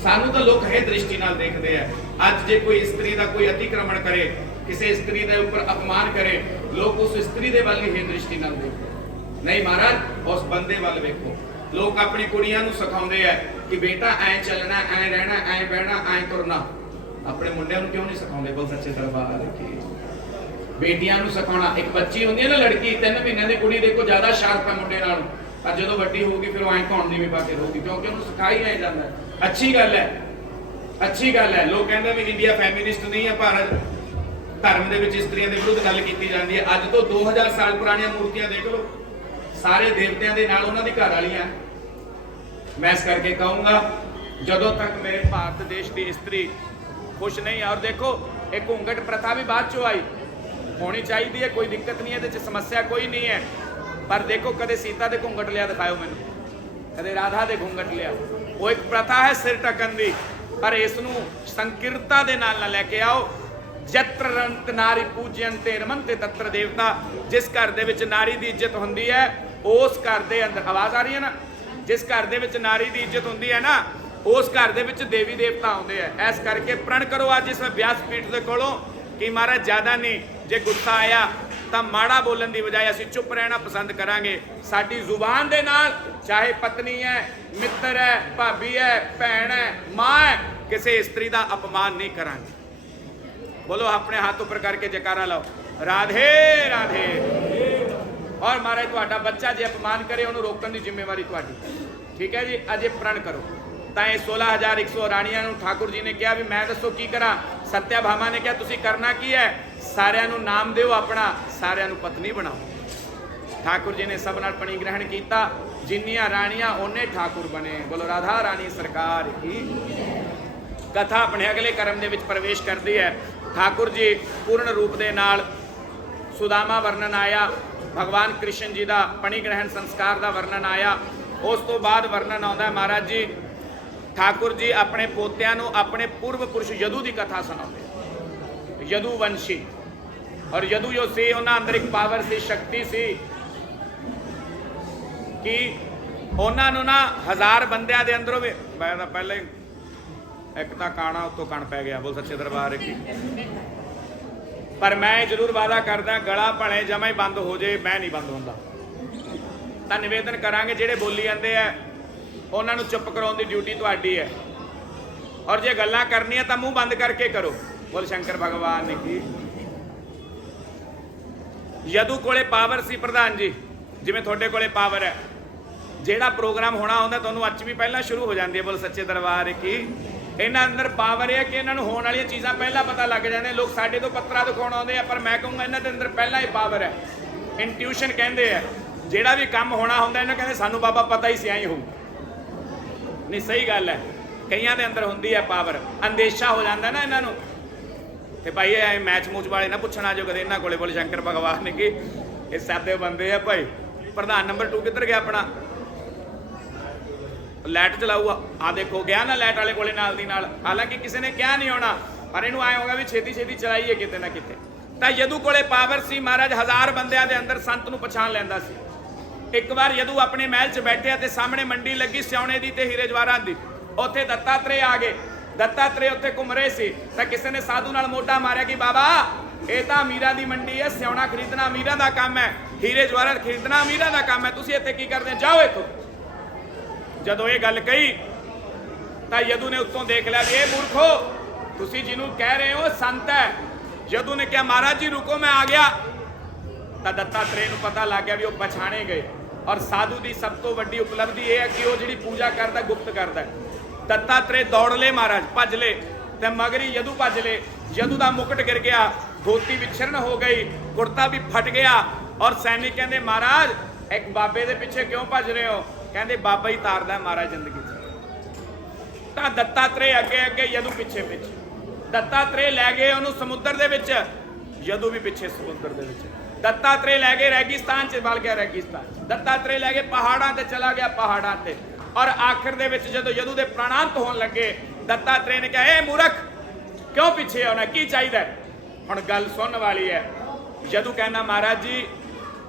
सानू तो लोग है दृष्टि नाल देखते हैं। आज जे कोई स्त्री का कोई अतिक्रमण करे, किसी स्त्री के ऊपर अपमान करे, लोग उस स्त्री दे वाली है दृष्टि नाल देखते नहीं। महाराज उस बंदे वाल देखो। लोग अपनी कुड़ियां नूं सिखाउंदे है कि बेटा ऐ चलना, ऐ रहना, ऐ बहना, ऐ तुरना। अपने मुंडियां नूं क्यों नहीं सिखाउंदे? बोल सच्चे दरबार की। ਬੇਟੀਆਂ ਨੂੰ ਸਿਖਾਉਣਾ। ਇੱਕ ਬੱਚੀ ਹੁੰਦੀ ਹੈ ਨਾ ਲੜਕੀ 3 ਮਹੀਨਿਆਂ ਦੀ ਕੁੜੀ, ਦੇਖੋ ਜ਼ਿਆਦਾ ਸ਼ਾਰਪ ਹੈ ਮੁੰਡੇ ਨਾਲੋਂ, ਪਰ ਜਦੋਂ ਵੱਡੀ ਹੋਊਗੀ ਫਿਰ ਉਹ ਐਂ ਧੌਣ ਜਿਵੇਂ ਪਾ ਕੇ ਰਹੂਗੀ, ਕਿਉਂਕਿ ਉਹਨੂੰ ਸਿਖਾਈ ਨਹੀਂ ਜਾਂਦਾ ਹੈ। ਅੱਛੀ ਗੱਲ ਹੈ, ਅੱਛੀ ਗੱਲ ਹੈ। ਲੋਕ ਕਹਿੰਦੇ ਵੀ ਇੰਡੀਆ ਫੈਮਿਨਿਸਟ ਨਹੀਂ ਹੈ, ਭਾਰਤ ਧਰਮ ਦੇ ਵਿੱਚ ਇਸਤਰੀਆਂ ਦੇ ਵਿਰੁੱਧ ਗੱਲ ਕੀਤੀ ਜਾਂਦੀ ਹੈ। ਅੱਜ ਤੋਂ 2000 ਸਾਲ ਪੁਰਾਣੀਆਂ ਮੂਰਤੀਆਂ ਦੇਖ ਲਓ, ਸਾਰੇ ਦੇਵਤਿਆਂ ਦੇ ਨਾਲ ਉਹਨਾਂ ਦੀ ਘਰ ਵਾਲੀਆਂ। ਮੈਂ ਇਸ ਕਰਕੇ ਕਹੂੰਗਾ, ਜਦੋਂ ਤੱਕ ਮੇਰੇ ਭਾਰਤ ਦੇਸ਼ ਦੀ ਇਸਤਰੀ ਖੁਸ਼ ਨਹੀਂ, ਔਰ ਦੇਖੋ ਇਹ ਘੂੰਘਟ ਪ੍ਰਥਾ ਵੀ ਬਾਅਦ ਚੋਂ ਆਈ, ਹੋਣੀ ਚਾਹੀਦੀ ਹੈ, ਕੋਈ ਦਿੱਕਤ ਨਹੀਂ ਹੈ, ਇਹਦੇ 'ਚ ਸਮੱਸਿਆ ਕੋਈ ਨਹੀਂ ਹੈ। ਪਰ ਦੇਖੋ ਕਦੇ ਸੀਤਾ ਦੇ ਘੂੰਘਟ ਲਿਆ ਦਿਖਾਓ ਮੈਨੂੰ, ਕਦੇ ਰਾਧਾ ਦੇ ਘੂੰਘਟ ਲਿਆ। ਉਹ ਇੱਕ ਪ੍ਰਥਾ ਹੈ ਸਿਰ ਢੱਕਣ ਦੀ, ਪਰ ਇਸ ਨੂੰ ਸੰਕੀਰਤਾ ਦੇ ਨਾਲ ਨਾ ਲੈ ਕੇ ਆਓ। ਜਤਰ ਰੰਤ ਨਾਰੀ ਪੂਜਯੰਤੇ ਰਮਨਤੇ ਤਤਰ ਦੇਵਤਾ। ਜਿਸ ਘਰ ਦੇ ਵਿੱਚ ਨਾਰੀ ਦੀ ਇੱਜ਼ਤ ਹੁੰਦੀ ਹੈ, ਉਸ ਘਰ ਦੇ ਅੰਦਰ, ਆਵਾਜ਼ ਆ ਰਹੀ ਹੈ ਨਾ, ਜਿਸ ਘਰ ਦੇ ਵਿੱਚ ਨਾਰੀ ਦੀ ਇੱਜ਼ਤ ਹੁੰਦੀ ਹੈ ਨਾ, ਉਸ ਘਰ ਦੇ ਵਿੱਚ ਦੇਵੀ ਦੇਵਤਾ ਆਉਂਦੇ ਆ। ਇਸ ਕਰਕੇ ਪ੍ਰਣ ਕਰੋ ਅੱਜ ਇਸ ਵਿਆਸ ਪੀਠ ਦੇ ਕੋਲੋਂ ਕਿ ਮਹਾਰਾਜ ਜ਼ਿਆਦਾ ਨਹੀਂ, ਜੇ ਗੁੱਸਾ ਆਇਆ ਤਾਂ ਮਾੜਾ ਬੋਲਣ ਦੀ ਬਜਾਏ ਅਸੀਂ ਚੁੱਪ ਰਹਿਣਾ ਪਸੰਦ ਕਰਾਂਗੇ। ਸਾਡੀ ਜ਼ੁਬਾਨ ਦੇ ਨਾਲ, ਚਾਹੇ ਪਤਨੀ ਹੈ, ਮਿੱਤਰ ਹੈ, ਭਾਬੀ ਹੈ, ਭੈਣ ਹੈ, ਮਾਂ ਹੈ, ਕਿਸੇ ਇਸਤਰੀ ਦਾ ਅਪਮਾਨ ਨਹੀਂ ਕਰਾਂਗੇ। बोलो अपने हाथ ऊपर करके जयकारा लाओ, राधे राधे। और महाराज ਤੁਹਾਡਾ ਬੱਚਾ ਜੇ ਅਪਮਾਨ ਕਰੇ ਉਹਨੂੰ ਰੋਕਣ ਦੀ ਜ਼ਿੰਮੇਵਾਰੀ ਤੁਹਾਡੀ, ਠੀਕ ਹੈ ਜੀ। ਅਜੇ ਪ੍ਰਣ ਕਰੋ। ਤਾਂ ਇਹ 16100 ਰਾਣੀਆਂ ਨੂੰ ਠਾकुर ਜੀ ਨੇ ਕਿਹਾ ਵੀ ਮੈਂ ਦੱਸੋ ਕੀ ਕਰਾਂ। ਸਤਿਆ ਭਾਮਾ ਨੇ ਕਿਹਾ ਤੁਸੀਂ ਕਰਨਾ ਕੀ ਹੈ, ਸਾਰਿਆਂ ਨੂੰ ਨਾਮ ਦਿਓ ਆਪਣਾ, ਸਾਰਿਆਂ ਨੂੰ ਪਤਨੀ ਬਣਾਓ। ਠਾकुर ਜੀ ਨੇ ਸਭ ਨਾਲ ਪਣੀ ਗ੍ਰਹਿਣ ਕੀਤਾ, ਜਿੰਨੀਆਂ ਰਾਣੀਆਂ ਉਹਨੇ ਠਾकुर ਬਣੇ। ਬੋਲੋ ਰਾਧਾ ਰਾਣੀ ਸਰਕਾਰ ਕੀ। ਕਥਾ ਆਪਣੇ ਅਗਲੇ ਕਰਮ ਦੇ ਵਿੱਚ ਪ੍ਰਵੇਸ਼ ਕਰਦੀ ਹੈ। ਠਾकुर जी पूर्ण रूप ਦੇ ਨਾਲ ਸੁਦਾਮਾ ਵਰਣਨ ਆਇਆ, ਭਗਵਾਨ ਕ੍ਰਿਸ਼ਨ ਜੀ ਦਾ ਪਣੀ ਗ੍ਰਹਿਣ ਸੰਸਕਾਰ ਦਾ ਵਰਣਨ ਆਇਆ। ਉਸ ਤੋਂ ਬਾਅਦ ਵਰਣਨ ਆਉਂਦਾ ਹੈ ਮਹਾਰਾਜ ਜੀ ਠਾकुर ਜੀ ਆਪਣੇ ਪੋਤਿਆਂ ਨੂੰ ਆਪਣੇ ਪੂਰਵ ਪੁਰਸ਼ ਯਦੂ ਦੀ ਕਥਾ ਸੁਣਾਉਂਦੇ। ਯਦੂ ਵੰਸ਼ੀ, ਔਰ ਯਦੂ ਜੋ ਸੀ ਉਹਨਾਂ ਅੰਦਰ ਇੱਕ ਪਾਵਰ ਸੀ, ਸ਼ਕਤੀ ਸੀ ਕਿ ਉਹਨਾਂ ਨੂੰ ਨਾ 1000 ਬੰਦਿਆਂ ਦੇ ਅੰਦਰੋਂ ਵੀ, ਮੈਂ ਤਾਂ ਪਹਿਲਾਂ ਹੀ ਇੱਕ ਤਾਂ ਕਾਣਾ ਉੱਤੋਂ ਕਣ ਪੈ ਗਿਆ, ਬੋਲ ਸੱਚੇ ਦਰਬਾਰ ਕੀ। ਪਰ ਮੈਂ ਜ਼ਰੂਰ ਵਾਅਦਾ ਕਰਦਾ, ਗਲਾ ਭਲੇ ਜਮਾ ਹੀ ਬੰਦ ਹੋ ਜੇ, ਮੈਂ ਨਹੀਂ ਬੰਦ ਹੁੰਦਾ। ਤਾਂ ਨਿਵੇਦਨ ਕਰਾਂਗੇ ਜਿਹੜੇ ਬੋਲੀ ਜਾਂਦੇ ਆ ਉਹਨਾਂ ਨੂੰ ਚੁੱਪ ਕਰਾਉਣ ਦੀ ਡਿਊਟੀ ਤੁਹਾਡੀ ਹੈ। ਔਰ ਜੇ ਗੱਲਾਂ ਕਰਨੀਆਂ ਤਾਂ ਮੂੰਹ ਬੰਦ ਕਰਕੇ ਕਰੋ। ਬੋਲ ਸ਼ੰਕਰ ਭਗਵਾਨ ਨੇ ਕੀ। ਯਦੂ ਕੋਲੇ ਪਾਵਰ ਸੀ ਪ੍ਰਧਾਨ ਜੀ, ਜਿਵੇਂ ਤੁਹਾਡੇ ਕੋਲੇ ਪਾਵਰ ਹੈ। ਜਿਹੜਾ ਪ੍ਰੋਗਰਾਮ ਹੋਣਾ ਹੁੰਦਾ ਤੁਹਾਨੂੰ ਅੱਜ ਵੀ ਪਹਿਲਾਂ ਸ਼ੁਰੂ ਹੋ ਜਾਂਦੀ ਹੈ। ਬੋਲ ਸੱਚੇ ਦਰਬਾਰ ਕੀ। ਇਹਨਾਂ ਅੰਦਰ ਪਾਵਰ ਹੈ ਕਿ ਇਹਨਾਂ ਨੂੰ ਹੋਣ ਵਾਲੀਆਂ ਚੀਜ਼ਾਂ ਪਹਿਲਾਂ ਪਤਾ ਲੱਗ ਜਾਂਦੇ। ਲੋਕ ਸਾਡੇ ਤੋਂ ਪੱਤਰਾ ਦਿਖਾਉਣ ਆਉਂਦੇ ਆ, ਪਰ ਮੈਂ ਕਹੂੰਗਾ ਇਹਨਾਂ ਦੇ ਅੰਦਰ ਪਹਿਲਾਂ ਹੀ ਪਾਵਰ ਹੈ। ਇੰਟਿਊਸ਼ਨ ਕਹਿੰਦੇ ਆ, ਜਿਹੜਾ ਵੀ ਕੰਮ ਹੋਣਾ ਹੁੰਦਾ ਇਹਨਾਂ ਕਹਿੰਦੇ ਸਾਨੂੰ ਬਾਬਾ ਪਤਾ ਹੀ ਸੀ ਐਂ ਹੋਊ। ਨਹੀਂ ਸਹੀ ਗੱਲ ਹੈ, ਕਈਆਂ ਦੇ ਅੰਦਰ ਹੁੰਦੀ ਹੈ ਪਾਵਰ, ਅੰਦੇਸ਼ਾ ਹੋ ਜਾਂਦਾ ਨਾ ਇਹਨਾਂ ਨੂੰ। ਤੇ ਭਾਈ ਇਹ ਮੈਚ ਮੂਚ ਵਾਲੇ ਨਾ ਪੁੱਛਣ ਆ ਜਾਓ ਕਦੇ ਇਹਨਾਂ ਕੋਲੇ। ਬੋਲ ਸ਼ੰਕਰ ਭਗਵਾਨ ਨੇ ਕਿ ਇਹ ਸਾਦੇ ਬੰਦੇ ਆ ਭਾਈ। ਪ੍ਰਧਾਨ ਨੰਬਰ 2 ਕਿੱਧਰ ਗਿਆ ਆਪਣਾ? ਲਾਈਟ ਚਲਾਊਗਾ, ਆ ਦੇਖੋ ਗਿਆ ਨਾ ਲਾਈਟ ਵਾਲੇ ਕੋਲੇ ਨਾਲ ਦੀ ਨਾਲ। ਹਾਲਾਂਕਿ ਕਿਸੇ ਨੇ ਕਿਹਾ ਨਹੀਂ ਹੋਣਾ, ਪਰ ਇਹਨੂੰ ਆਏ ਹੋਗਾ ਵੀ ਛੇਤੀ ਛੇਤੀ ਚਲਾਈਏ ਕਿਤੇ ਨਾ ਕਿਤੇ। ਤਾਂ ਯਦੂ ਕੋਲੇ ਪਾਵਰ ਸੀ। ਮਹਾਰਾਜ 1000 ਬੰਦਿਆਂ ਦੇ ਅੰਦਰ ਸੰਤ ਨੂੰ ਪਛਾਣ ਲੈਂਦਾ ਸੀ। ਇੱਕ ਵਾਰ ਯਦੂ ਆਪਣੇ ਮਹਿਲ 'ਚ ਬੈਠਿਆ ਤੇ ਸਾਹਮਣੇ ਮੰਡੀ ਲੱਗੀ ਸਿਉਣੇ ਦੀ ਤੇ ਹੀਰੇ ਜਵਾਹਰਾਤ ਦੀ। ਉੱਥੇ ਦੱਤਾਤਰੇ ਆ ਗਏ। ਦੱਤਾਤਰੇ ਉੱਥੇ ਘੁੰਮ ਰਹੇ ਸੀ ਤਾਂ ਕਿਸੇ ਨੇ ਸਾਧੂ ਨਾਲ ਮੋਢਾ ਮਾਰਿਆ ਕਿ ਬਾਬਾ ਇਹ ਤਾਂ ਅਮੀਰਾਂ ਦੀ ਮੰਡੀ ਹੈ, ਸਿਉਣਾ ਖਰੀਦਣਾ ਅਮੀਰਾਂ ਦਾ ਕੰਮ ਹੈ, ਹੀਰੇ ਜਵਾਹਰਾਤ ਖਰੀਦਣਾ ਅਮੀਰਾਂ ਦਾ ਕੰਮ ਹੈ, ਤੁਸੀਂ ਇੱਥੇ ਕੀ ਕਰਦੇ? ਜਾਓ ਇੱਥੋਂ। ਜਦੋਂ ਇਹ ਗੱਲ ਕਹੀ ਤਾਂ ਯਦੂ ਨੇ ਉੱਤੋਂ ਦੇਖ ਲਿਆ ਵੀ ਇਹ ਮੂਰਖੋ, ਤੁਸੀਂ ਜਿਹਨੂੰ ਕਹਿ ਰਹੇ ਹੋ ਸੰਤ ਹੈ। ਯਦੂ ਨੇ ਕਿਹਾ ਮਹਾਰਾਜ ਜੀ ਰੁਕੋ ਮੈਂ ਆ ਗਿਆ। ਤਾਂ ਦੱਤਾਤਰੇ ਨੂੰ ਪਤਾ ਲੱਗ ਗਿਆ ਵੀ ਉਹ ਪਛਾਣੇ ਗਏ। ਔਰ ਸਾਧੂ ਦੀ ਸਭ ਤੋਂ ਵੱਡੀ ਉਪਲਬਧੀ ਇਹ ਹੈ ਕਿ ਉਹ ਜਿਹੜੀ ਪੂਜਾ ਕਰਦਾ ਗੁਪਤ ਕਰਦਾ। ਦੱਤਾਤਰੇ ਦੌੜ ਲਏ ਮਹਾਰਾਜ, ਭੱਜ ਲਏ ਤੇ ਮਗਰੀ ਯਦੂ ਭੱਜ ਲਏ। ਯਦੂ ਦਾ ਮੁਕਟ ਗਿਰ ਗਿਆ, ਧੋਤੀ ਵਿਛਰਨ ਹੋ ਗਈ, ਕੁੜਤਾ ਵੀ ਫਟ ਗਿਆ। ਔਰ ਸੈਨਿਕ ਕਹਿੰਦੇ ਮਹਾਰਾਜ ਇੱਕ ਬਾਬੇ ਦੇ ਪਿੱਛੇ ਕਿਉਂ ਭੱਜ ਰਹੇ ਹੋ? ਕਹਿੰਦੇ ਬਾਬਾ ਹੀ ਤਾਰਦਾ ਮਹਾਰਾਜ ਜ਼ਿੰਦਗੀ 'ਚ। ਤਾਂ ਦੱਤਾਤਰੇ ਅੱਗੇ ਅੱਗੇ, ਯਦੂ ਪਿੱਛੇ ਪਿੱਛੇ। ਦੱਤਾਤਰੇ ਲੈ ਗਏ ਉਹਨੂੰ ਸਮੁੰਦਰ ਦੇ ਵਿੱਚ, ਯਦੂ ਵੀ ਪਿੱਛੇ ਸਮੁੰਦਰ ਦੇ ਵਿੱਚ। ਦੱਤਾਤਰੇ ਲੈ ਗਏ ਰੈਗਿਸਤਾਨ 'ਚ, ਵਲ ਗਿਆ ਰੈਗਿਸਤਾਨ 'ਚ। ਦੱਤਾਤਰੇ ਲੈ ਗਏ ਪਹਾੜਾਂ ਤੇ, ਚਲਾ ਗਿਆ ਪਹਾੜਾਂ ਤੇ। ਔਰ ਆਖਿਰ ਦੇ ਵਿੱਚ ਜਦੋਂ ਯਦੂ ਦੇ ਪ੍ਰਾਣਾਂਤ ਹੋਣ ਲੱਗੇ, ਦੱਤਾਤਰੇ ਨੇ ਕਿਹਾ ਇਹ ਮੂਰਖ ਕਿਉਂ ਪਿੱਛੇ ਆਉਣਾ, ਕੀ ਚਾਹੀਦਾ? ਹੁਣ ਗੱਲ ਸੁਣਨ ਵਾਲੀ ਹੈ। ਯਦੂ ਕਹਿੰਦਾ ਮਹਾਰਾਜ ਜੀ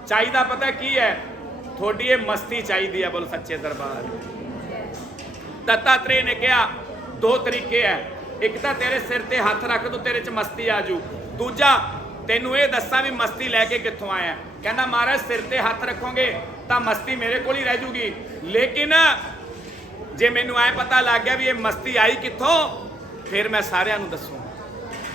ਚਾਹੀਦਾ ਪਤਾ ਕੀ ਹੈ? ਤੁਹਾਡੀ ਇਹ ਮਸਤੀ ਚਾਹੀਦੀ ਹੈ। ਬੋਲ ਸੱਚੇ ਦਰਬਾਰ। ਦੱਤਾਤਰੇ ਨੇ ਕਿਹਾ ਦੋ ਤਰੀਕੇ ਹੈ, ਇੱਕ ਤਾਂ ਤੇਰੇ ਸਿਰ ਤੇ ਹੱਥ ਰੱਖ ਦੂੰ, ਤੇਰੇ 'ਚ ਮਸਤੀ ਆ ਜੂ। ਦੂਜਾ ਤੈਨੂੰ ਇਹ ਦੱਸਾਂ ਵੀ ਮਸਤੀ ਲੈ ਕੇ ਕਿੱਥੋਂ ਆਇਆ। ਕਹਿੰਦਾ ਮਹਾਰਾਜ ਸਿਰ ਤੇ ਹੱਥ ਰੱਖੋਗੇ ਤਾਂ ਮਸਤੀ ਮੇਰੇ ਕੋਲ ਹੀ ਰਹਿ ਜੂਗੀ, ਲੇਕਿਨ ਜੇ ਮੈਨੂੰ ਐ ਪਤਾ ਲੱਗ ਗਿਆ ਵੀ ਇਹ ਮਸਤੀ ਆਈ ਕਿੱਥੋਂ, ਫਿਰ ਮੈਂ ਸਾਰਿਆਂ ਨੂੰ ਦੱਸੂਗਾ।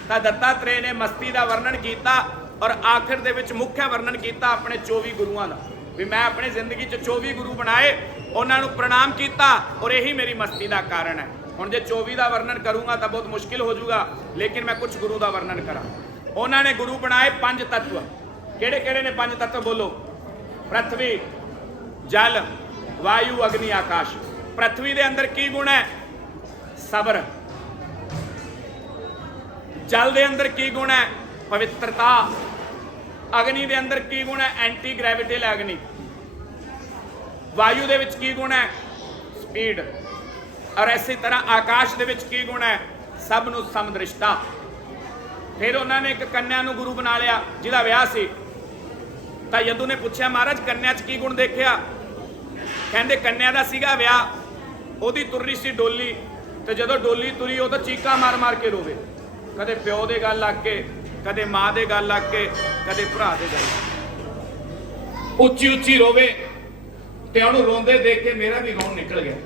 ਤਾਂ ਦੱਤਾਤਰੇ ਨੇ ਮਸਤੀ ਦਾ ਵਰਣਨ ਕੀਤਾ। ਔਰ ਆਖਿਰ ਦੇ ਵਿੱਚ ਮੁੱਖ ਵਰਣਨ ਕੀਤਾ ਆਪਣੇ 24 ਗੁਰੂਆਂ ਦਾ ਵੀ ਮੈਂ ਆਪਣੀ ਜ਼ਿੰਦਗੀ 'ਚ 24 ਗੁਰੂ ਬਣਾਏ, ਉਹਨਾਂ ਨੂੰ ਪ੍ਰਣਾਮ ਕੀਤਾ ਔਰ ਇਹੀ ਮੇਰੀ ਮਸਤੀ ਦਾ ਕਾਰਨ ਹੈ। ਹੁਣ ਜੇ 24 ਦਾ ਵਰਣਨ ਕਰੂੰਗਾ ਤਾਂ ਬਹੁਤ ਮੁਸ਼ਕਿਲ ਹੋ ਜਾਊਗਾ, ਲੇਕਿਨ ਮੈਂ ਕੁਝ ਗੁਰੂ ਦਾ ਵਰਣਨ ਕਰਾਂ। ਉਹਨਾਂ ਨੇ ਗੁਰੂ ਬਣਾਏ 5 ਤੱਤਵ। ਕਿਹੜੇ ਕਿਹੜੇ ਨੇ 5 ਤੱਤਵ ਬੋਲੋ? ਪ੍ਰਥਵੀ, ਜਲ, ਵਾਯੂ, ਅਗਨੀ, ਆਕਾਸ਼। ਪ੍ਰਥਵੀ ਦੇ ਅੰਦਰ ਕੀ ਗੁਣ ਹੈ? ਸਬਰ। ਜਲ ਦੇ ਅੰਦਰ ਕੀ ਗੁਣ ਹੈ? ਪਵਿੱਤਰਤਾ। ਅਗਨੀ ਦੇ ਅੰਦਰ ਕੀ ਗੁਣ ਹੈ? ਐਂਟੀ ਗ੍ਰੈਵਿਟਲ ਅਗਨੀ। ਵਾਯੂ ਦੇ ਵਿੱਚ ਕੀ ਗੁਣ ਹੈ? ਸਪੀਡ। ਔਰ ਇਸੇ ਤਰ੍ਹਾਂ ਆਕਾਸ਼ ਦੇ ਵਿੱਚ ਕੀ ਗੁਣ ਹੈ? ਸਭ ਨੂੰ ਸਮਦ੍ਰਿਸ਼ਟਾ। ਫਿਰ ਉਹਨਾਂ ਨੇ ਇੱਕ ਕੰਨਿਆ ਨੂੰ ਗੁਰੂ ਬਣਾ ਲਿਆ ਜਿਹਦਾ ਵਿਆਹ ਸੀ। ਤਾਂ ਯਦੂ ਨੇ ਪੁੱਛਿਆ ਮਹਾਰਾਜ ਕੰਨਿਆ 'ਚ ਕੀ ਗੁਣ ਦੇਖਿਆ? ਕਹਿੰਦੇ ਕੰਨਿਆ ਦਾ ਸੀਗਾ ਵਿਆਹ, ਉਹਦੀ ਤੁਰਨੀ ਸੀ ਡੋਲੀ, ਤੇ ਜਦੋਂ ਡੋਲੀ ਤੁਰੀ ਉਹ ਤਾਂ ਚੀਕਾਂ ਮਾਰ ਮਾਰ ਕੇ ਰੋਵੇ, ਕਦੇ ਪਿਓ ਦੇ ਗੱਲ ਲੱਗ ਕੇ, ਕਦੇ ਮਾਂ ਦੇ ਗੱਲ ਲੱਗ ਕੇ, ਕਦੇ ਭਰਾ ਦੇ ਗੱਲ, ਉੱਚੀ ਉੱਚੀ ਰੋਵੇ। ਤੇ ਉਹਨੂੰ ਰੋਂਦੇ ਦੇਖ ਕੇ ਮੇਰਾ ਵੀ ਰੋਣ ਨਿਕਲ ਗਿਆ।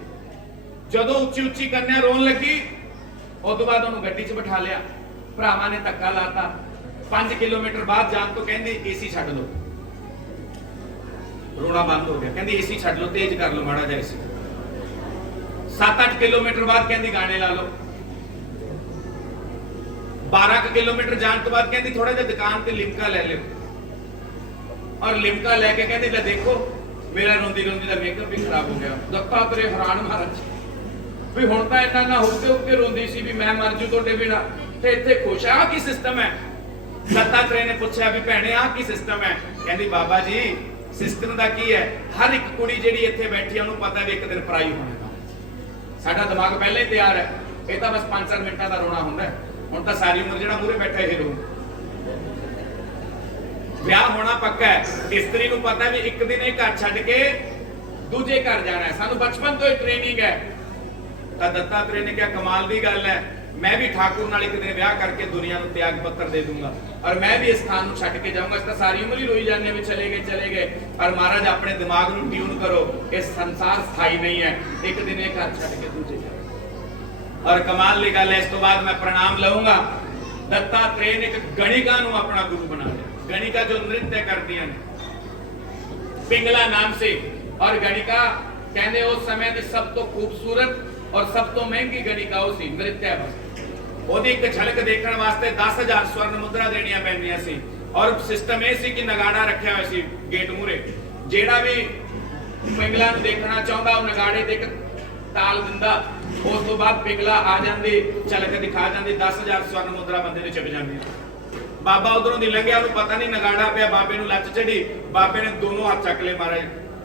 ਜਦੋਂ ਉੱਚੀ ਉੱਚੀ ਕੰਨਿਆ ਰੋਣ ਲੱਗੀ, ਉਸ ਤੋਂ ਬਾਅਦ ਉਹਨੂੰ ਗੱਡੀ 'ਚ ਬਿਠਾ ਲਿਆ। ਭਰਾਵਾਂ ਨੇ ਧੱਕਾ ਲਾਤਾ। 5 ਕਿਲੋਮੀਟਰ ਬਾਅਦ ਜਾਣ ਤੋਂ ਕਹਿੰਦੇ ਏਸੀ ਛੱਡ ਲਓ। ਰੋਣਾ ਬੰਦ ਹੋ ਗਿਆ। ਕਹਿੰਦੀ ਏਸੀ ਛੱਡ ਲਓ, ਤੇਜ਼ ਕਰ ਲਓ ਮਾੜਾ ਜਿਹਾ ਏਸੀ। 7-8 ਕਿਲੋਮੀਟਰ ਬਾਅਦ ਕਹਿੰਦੀ ਗਾਣੇ ਲਾ ਲਓ। 12 ਕਿਲੋਮੀਟਰ ਜਾਣ ਤੋਂ ਬਾਅਦ ਕਹਿੰਦੀ ਥੋੜਾ ਜਿਹਾ ਦੁਕਾਨ ਤੇ ਲਿਮਕਾ ਲੈ ਲਿਓ। ਔਰ ਲਿਮਕਾ ਲੈ ਕੇ ਕਹਿੰਦੀ ਲੈ ਦੇਖੋ ਮੇਰਾ ਰੋਂਦੀ ਰੋਂਦੀ ਦਾ ਮੇਕਅਪ ਵੀ ਖਰਾਬ ਹੋ ਗਿਆ। ਦੱਤਾਤਰੇ ਹੈਰਾਨ ਮਹਾਰਾਜ ਵੀ ਹੁਣ ਤਾਂ ਇੰਨਾ ਨਾ ਉੱਤੇ ਰੋਂਦੀ ਸੀ ਵੀ ਮੈਂ ਮਰ ਜੂ ਤੁਹਾਡੇ ਬਿਨਾ, ਤੇ ਇੱਥੇ ਖੁਸ਼ ਆ। ਕੀ ਸਿਸਟਮ ਹੈ? ਦੱਤਾਤਰੇ ਨੇ ਪੁੱਛਿਆ ਵੀ ਭੈਣੇ ਆ ਕੀ ਸਿਸਟਮ ਹੈ? ਕਹਿੰਦੀ ਬਾਬਾ ਜੀ ਸਿਸਟਮ ਦਾ ਕੀ ਹੈ? ਹਰ ਇੱਕ ਕੁੜੀ ਜਿਹੜੀ ਇੱਥੇ ਬੈਠੀ ਹੈ ਉਹਨੂੰ ਪਤਾ ਵੀ ਇੱਕ ਦਿਨ ਪਰਾਈ ਹੋਣਾ। ਸਾਡਾ ਦਿਮਾਗ ਪਹਿਲਾਂ ਹੀ ਤਿਆਰ ਹੈ, ਇਹ ਤਾਂ ਬਸ 5-4 ਮਿੰਟਾਂ ਦਾ ਰੋਣਾ ਹੁੰਦਾ ਹੈ। ਹੁਣ ਤਾਂ ਸਾਰੀ ਉਮਰ ਜਿਹੜਾ ਮੂਹਰੇ ਬੈਠਾ ਇਹ ਰੋ। ਵਿਆਹ ਹੋਣਾ ਪੱਕਾ ਹੈ। ਇਸਤਰੀ ਨੂੰ ਪਤਾ ਵੀ ਇੱਕ ਦਿਨ ਇਹ ਘਰ ਛੱਡ ਕੇ ਦੂਜੇ ਘਰ ਜਾਣਾ ਹੈ। ਸਾਨੂੰ ਬਚਪਨ ਤੋਂ ਹੀ ਟ੍ਰੇਨਿੰਗ ਹੈ। ਤਾਂ ਦੱਤਾਤਰੇ ਨੇ ਕਿਹਾ ਕਮਾਲ ਦੀ ਗੱਲ ਹੈ, ਮੈਂ ਵੀ ਠਾਕੁਰ ਨਾਲ ਇੱਕ ਦਿਨ ਵਿਆਹ ਕਰਕੇ ਦੁਨੀਆ ਨੂੰ ਤਿਆਗ ਪੱਤਰ ਦੇ ਦੂੰਗਾ ਔਰ ਮੈਂ ਵੀ ਇਸ ਥਾਂ ਨੂੰ ਛੱਡ ਕੇ ਜਾਊਂਗਾ। ਇਸ ਤਾਂ ਸਾਰੀ ਉਮਰ ਹੀ ਰੋਈ ਜਾਂਦੇ ਵੀ ਚਲੇ ਗਏ। ਪਰ ਮਹਾਰਾਜ ਆਪਣੇ ਦਿਮਾਗ ਨੂੰ ਟਿਊਨ ਕਰੋ, ਇਹ ਸੰਸਾਰ ਸਥਾਈ ਨਹੀਂ ਹੈ। ਇੱਕ ਦਿਨ ਇਹ ਘਰ ਛੱਡ ਕੇ ਦੂਜੇ ਜਾਊਗਾ। ਔਰ ਕਮਾਲ ਦੀ ਗੱਲ ਹੈ, ਇਸ ਤੋਂ ਬਾਅਦ ਮੈਂ ਪ੍ਰਣਾਮ ਲਊਂਗਾ। ਦੱਤਾਤਰੇ ਨੇ ਇੱਕ ਗਣਿਕਾ ਨੂੰ ਆਪਣਾ ਗੁਰੂ ਬਣਾ ਲਿਆ। गणिका जो नृत्य करती हैं, पिंगला नाम से। और गणिका कहने उस समय की सब तो खूबसूरत और सब तो महंगी गणिका सी नृत्य ओदी एक झलक देखने वास्ते 10,000 स्वर्ण मुद्रा देनियां पैंदियां सी। और सिस्टम ये सी कि नगाड़ा रखा हुआ सी गेट मूरे, जेड़ा भी पिंगला नूं देखना चाहुंदा वो नगाड़े ते ताल दिंदा। उस तो बाद पिंगला आ जांदी, झलक दिखा जांदी, 10,000 स्वर्ण मुद्रा बंदे दे चुक जांदी। बाबा उधरों दी लंघिया, उन्हें पता नहीं नगाड़ा पिया, बाबे नूं लच चढ़ी, बाबे ने दोनों हाथ चक ले मारे,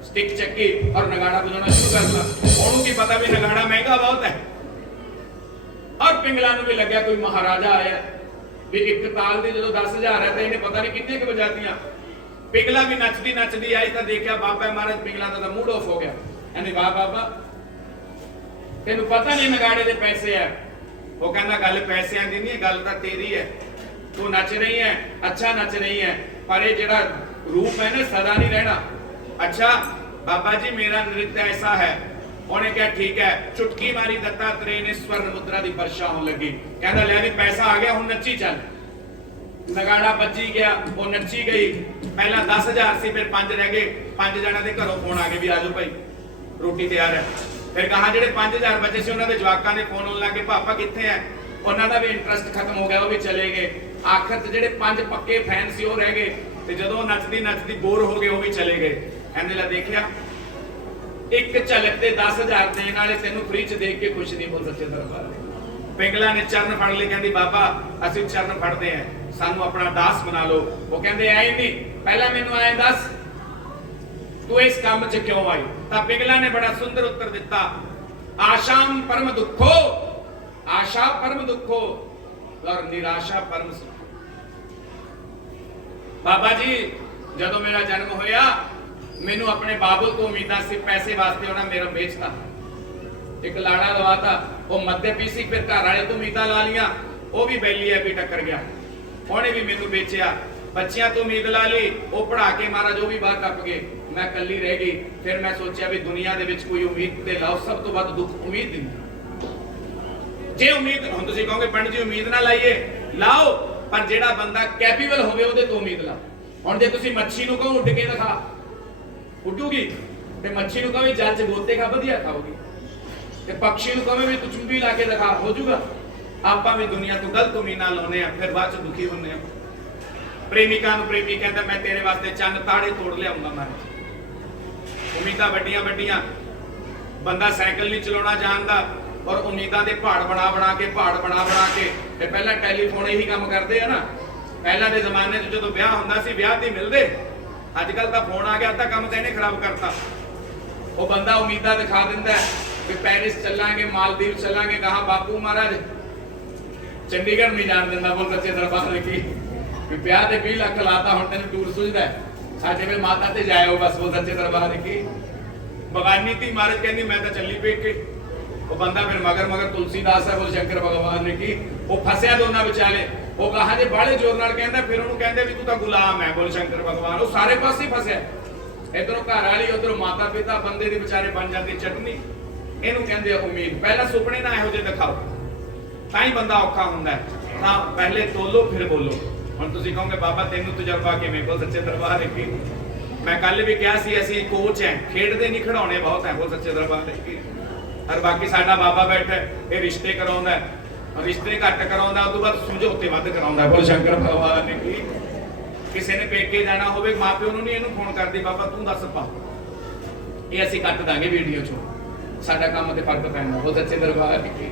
स्टिक चक्की और नगाड़ा बजाना शुरू कर दिया। उन्होंने की पता भी नगाड़ा महंगा बहुत है। और पिंगला नूं भी लग्या कोई महाराजा आया भी एक ताल दी जो 10,000 है तो इन्हें पता नहीं कितने क बजातियां। पिंगला भी नचदी नचदी आई तो देखा बाबा महाराज पिंगला का मूड ऑफ हो गया। कहंदे वाह बाबा तेनू पता नहीं नगाड़े दे पैसे है। वो कहना गल पैसियां दी नहीं, गल तां तेरी है। तू नच रही है, अच्छा नच रही है, पर ये जेड़ा रूप है ना सदा नहीं रहना। अच्छा बाबा जी मेरा नृत्य ऐसा है। उन्हें क्या ठीक है, चुटकी मारी दत्तात्रेय ने स्वर्ण मुद्रा की वर्षा होने लगी। कहता ले भी पैसा आ गया, हुण नच्ची चल। नगाड़ा बजी गया, वो नच्ची गई। पहला 10,000 सी, फिर 5 रह गए। 5 जणा दे घरों फोन आ गए भी आजो भाई रोटी तैयार है। फिर कहा जेडे 5,000 बचे से उन्होंने जवाकां ने फोन लग गए, पापा कित्थे है? उन्होंने भी इंटरस्ट खत्म हो गया, वो भी चले गए। आखिर ते जेडे 5 पक्के फैन सी वो रह गए, ते जदों नचदी नचदी बोर हो गए वो भी चले गए। कहंदे ला देखिया एक झलक ते 10,000 देने वाले तेनू फ्री च देख के खुश नहीं हो सच्चे दरबार। पिंगला ने चरण फड़ ले, कहंदी बाबा असीं चरण फड़दे हैं, सानू अपना दास बना लो। वो कहंदे ऐ नहीं, पहला मैनू ऐ दस तू इस काम च क्यों आई? तां पिंगला ने बड़ा सुंदर उत्तर दिता, आशाम परम दुखो, आशा परम दुखो और निराशा परम सुख। बाबा जी जदों मेरा जन्म होया मैनू अपने बाबू को उम्मीदां सी, पैसे वास्ते उन्हें मेरा बेचता, एक लाड़ा लवाता, वो मध्य पीसी, फिर घर वाले तो उम्मीदां ला लिया, वो भी बैली है भी टक्कर गया, उन्हें भी मैनू बेचिया। बच्चियां तो उम्मीद ला ली, वो पढ़ा के महाराज वो भी बाहर टप गए, मैं कली रह गई। फिर मैं सोचा भी दुनिया दे विच कोई उम्मीद ते लाओ, सब तो वध दुख उम्मीद दिंदी। जे उम्मीद हुण तुसीं कहोगे पंडित जी उम्मीद ना लाइए, लाओ, ਪਰ ਜਿਹੜਾ ਬੰਦਾ ਕੈਪੇਬਲ ਹੋਵੇ ਉਹਦੇ ਤੋਂ ਉਮੀਦ ਲਾ। ਹੁਣ ਜੇ ਤੁਸੀਂ ਮੱਛੀ ਨੂੰ ਕਹੋ ਉੱਡ ਕੇ ਦਿਖਾ, ਉੱਡੂਗੀ, ਤੇ ਮੱਛੀ ਨੂੰ ਕਹੋ ਜਲ ਚ ਗੋਤੇ ਖਾ, ਵਧੀਆ ਖਾਓਗੀ, ਤੇ ਪੰਛੀ ਨੂੰ ਕਹੋ ਵੀ ਤੂੰ ਚੁੰਬੀ ਲਾ ਕੇ ਦਿਖਾ, ਹੋ ਜਾਊਗਾ। ਆਪਾਂ ਵੀ ਦੁਨੀਆ ਤੋਂ ਗਲਤ ਉਮੀਦਾਂ ਲਾਉਨੇ ਆ, ਫਿਰ ਬਾਅਦ ਚ ਦੁਖੀ ਹੁੰਨੇ ਆ। ਪ੍ਰੇਮਿਕਾ ਨੂੰ ਪ੍ਰੇਮੀ ਕਹਿੰਦਾ ਮੈਂ ਤੇਰੇ ਵਾਸਤੇ ਚੰਨ ਤਾੜੇ ਤੋੜ ਲਿਆਉਂਗਾ। ਮੈਂ ਉਮੀਦਾਂ ਵੱਡੀਆਂ ਵੱਡੀਆਂ, ਬੰਦਾ ਸਾਈਕਲ ਨਹੀਂ ਚਲਾਉਣਾ ਜਾਣਦਾ ਔਰ ਉਮੀਦਾਂ ਦੇ ਪਹਾੜ ਬਣਾ ਕੇ ਤੇ ਪਹਿਲਾਂ ਟੈਲੀਫੋਨ ਇਹੀ ਕੰਮ ਕਰਦੇ ਆ ਨਾ। ਪਹਿਲਾਂ ਦੇ ਜ਼ਮਾਨੇ 'ਚ ਜਦੋਂ ਵਿਆਹ ਹੁੰਦਾ ਸੀ ਵਿਆਹ ਤੇ ਮਿਲਦੇ, ਅੱਜ ਕੱਲ ਤਾਂ ਫੋਨ ਆ ਗਿਆ ਤਾਂ ਕੰਮ ਤਾਂ ਇਹਨੇ ਖਰਾਬ ਕਰਤਾ। ਉਹ ਬੰਦਾ ਉਮੀਦਾਂ ਦਿਖਾ ਦਿੰਦਾ ਕਿ ਪੈਰਿਸ ਚੱਲਾਂਗੇ, ਮਾਲਦੀਵ ਚੱਲਾਂਗੇ, ਕਹਾ ਬਾਪੂ ਮਹਾਰਾਜ ਚੰਡੀਗੜ੍ਹ ਨਹੀਂ ਜਾਣ ਦਿੰਦਾ, ਬੋਲ ਸੱਚੇ ਦਰਬਾਰ ਲਿਖੀ ਵੀ ਵਿਆਹ ਤੇ 20 ਲੱਖ ਲਾਤਾ, ਹੁਣ ਤੈਨੂੰ ਟੂਰ ਸੁਝਦਾ ਸਾਡੇ ਵੇ ਮਾਤਾ ਤੇ ਜਾਇਓ ਬਸ, ਬੋਲ ਸੱਚੇ ਦਰਬਾਰ ਲਿਖੀ। ਬਗਾਨੀ ਤੀ ਮਹਾਰਾਜ ਕਹਿੰਦੀ ਮੈਂ ਤਾਂ ਚੱਲੀ ਪੇਕੇ। ਉਹ ਬੰਦਾ ਫਿਰ ਮਗਰ ਤੁਲਸੀਦਾਸ ਹੈ, ਬੋਲ ਸ਼ੰਕਰ ਭਗਵਾਨ ਨੇ ਕੀ, ਉਹ ਫਸਿਆ ਦੋਨਾਂ ਵਿਚਾਲੇ। ਉਹ ਕਹਾ ਜੇ ਬਾਹਲੇ ਜ਼ੋਰ ਨਾਲ ਕਹਿੰਦਾ, ਫਿਰ ਉਹਨੂੰ ਕਹਿੰਦੇ ਵੀ ਤੂੰ ਤਾਂ ਗੁਲਾਮ ਹੈ, ਬੋਲ ਸ਼ੰਕਰ ਭਗਵਾਨ। ਉਹ ਸਾਰੇ ਪਾਸੇ ਫਸਿਆ, ਇਧਰੋਂ ਘਰ ਵਾਲੀ, ਉਧਰੋਂ ਮਾਤਾ ਪਿਤਾ, ਬੰਦੇ ਦੇ ਵਿਚਾਰੇ ਬਣ ਜਾਂਦੀ ਚਟਨੀ। ਇਹਨੂੰ ਕਹਿੰਦੇ ਆ ਉਮੀਦ। ਪਹਿਲਾਂ ਸੁਪਨੇ ਨਾ ਇਹੋ ਜਿਹੇ ਦਿਖਾਓ, ਤਾਂ ਹੀ ਬੰਦਾ ਔਖਾ ਹੁੰਦਾ ਹੈ। ਤਾਂ ਪਹਿਲੇ ਤੋਲੋ ਫਿਰ ਬੋਲੋ। ਹੁਣ ਤੁਸੀਂ ਕਹੋਗੇ ਬਾਬਾ ਤੈਨੂੰ ਤਜਰਬਾ ਕਿਵੇਂ, ਬੋਲ ਸੱਚੇ ਦਰਬਾਰ ਲਿਖੀ। ਮੈਂ ਕੱਲ ਵੀ ਕਿਹਾ ਸੀ ਅਸੀਂ ਕੋਚ ਹੈ, ਖੇਡਦੇ ਨਹੀਂ ਖਿਡਾਉਣੇ ਬਹੁਤ ਹੈ, ਬੋਲ ਸੱਚੇ ਦਰਬਾਰ ਲਿਖੀ। ਔਰ ਬਾਕੀ ਸਾਡਾ ਬਾਬਾ ਬੈਠਾ ਇਹ ਰਿਸ਼ਤੇ ਕਰਾਉਂਦਾ, ਰਿਸ਼ਤੇ ਘੱਟ ਕਰਾਉਂਦਾ, ਉਸ ਤੋਂ ਬਾਅਦ ਸਮਝੌਤੇ ਵੱਧ ਕਰਾਉਂਦਾ, ਬੋਲ ਸ਼ੰਕਰ ਭਗਵਾਨ ਨੇ ਕੀ। ਕਿਸੇ ਨੇ ਪੇਕੇ ਜਾਣਾ ਹੋਵੇ, ਮਾਪਿਓ ਨੂੰ ਨਹੀਂ ਇਹਨੂੰ ਫੋਨ ਕਰਦੀ ਬਾਬਾ ਤੂੰ ਦੱਸ ਪਾ, ਇਹ ਅਸੀਂ ਕੱਟ ਦਾਂਗੇ ਵੀਡੀਓ ਚੋਂ, ਸਾਡਾ ਕੰਮ ਤੇ ਫਰਕ ਪੈਂਦਾ, ਬੋਲ ਸੱਚੇ ਦਰਬਾਰ ਲਿਖੀ।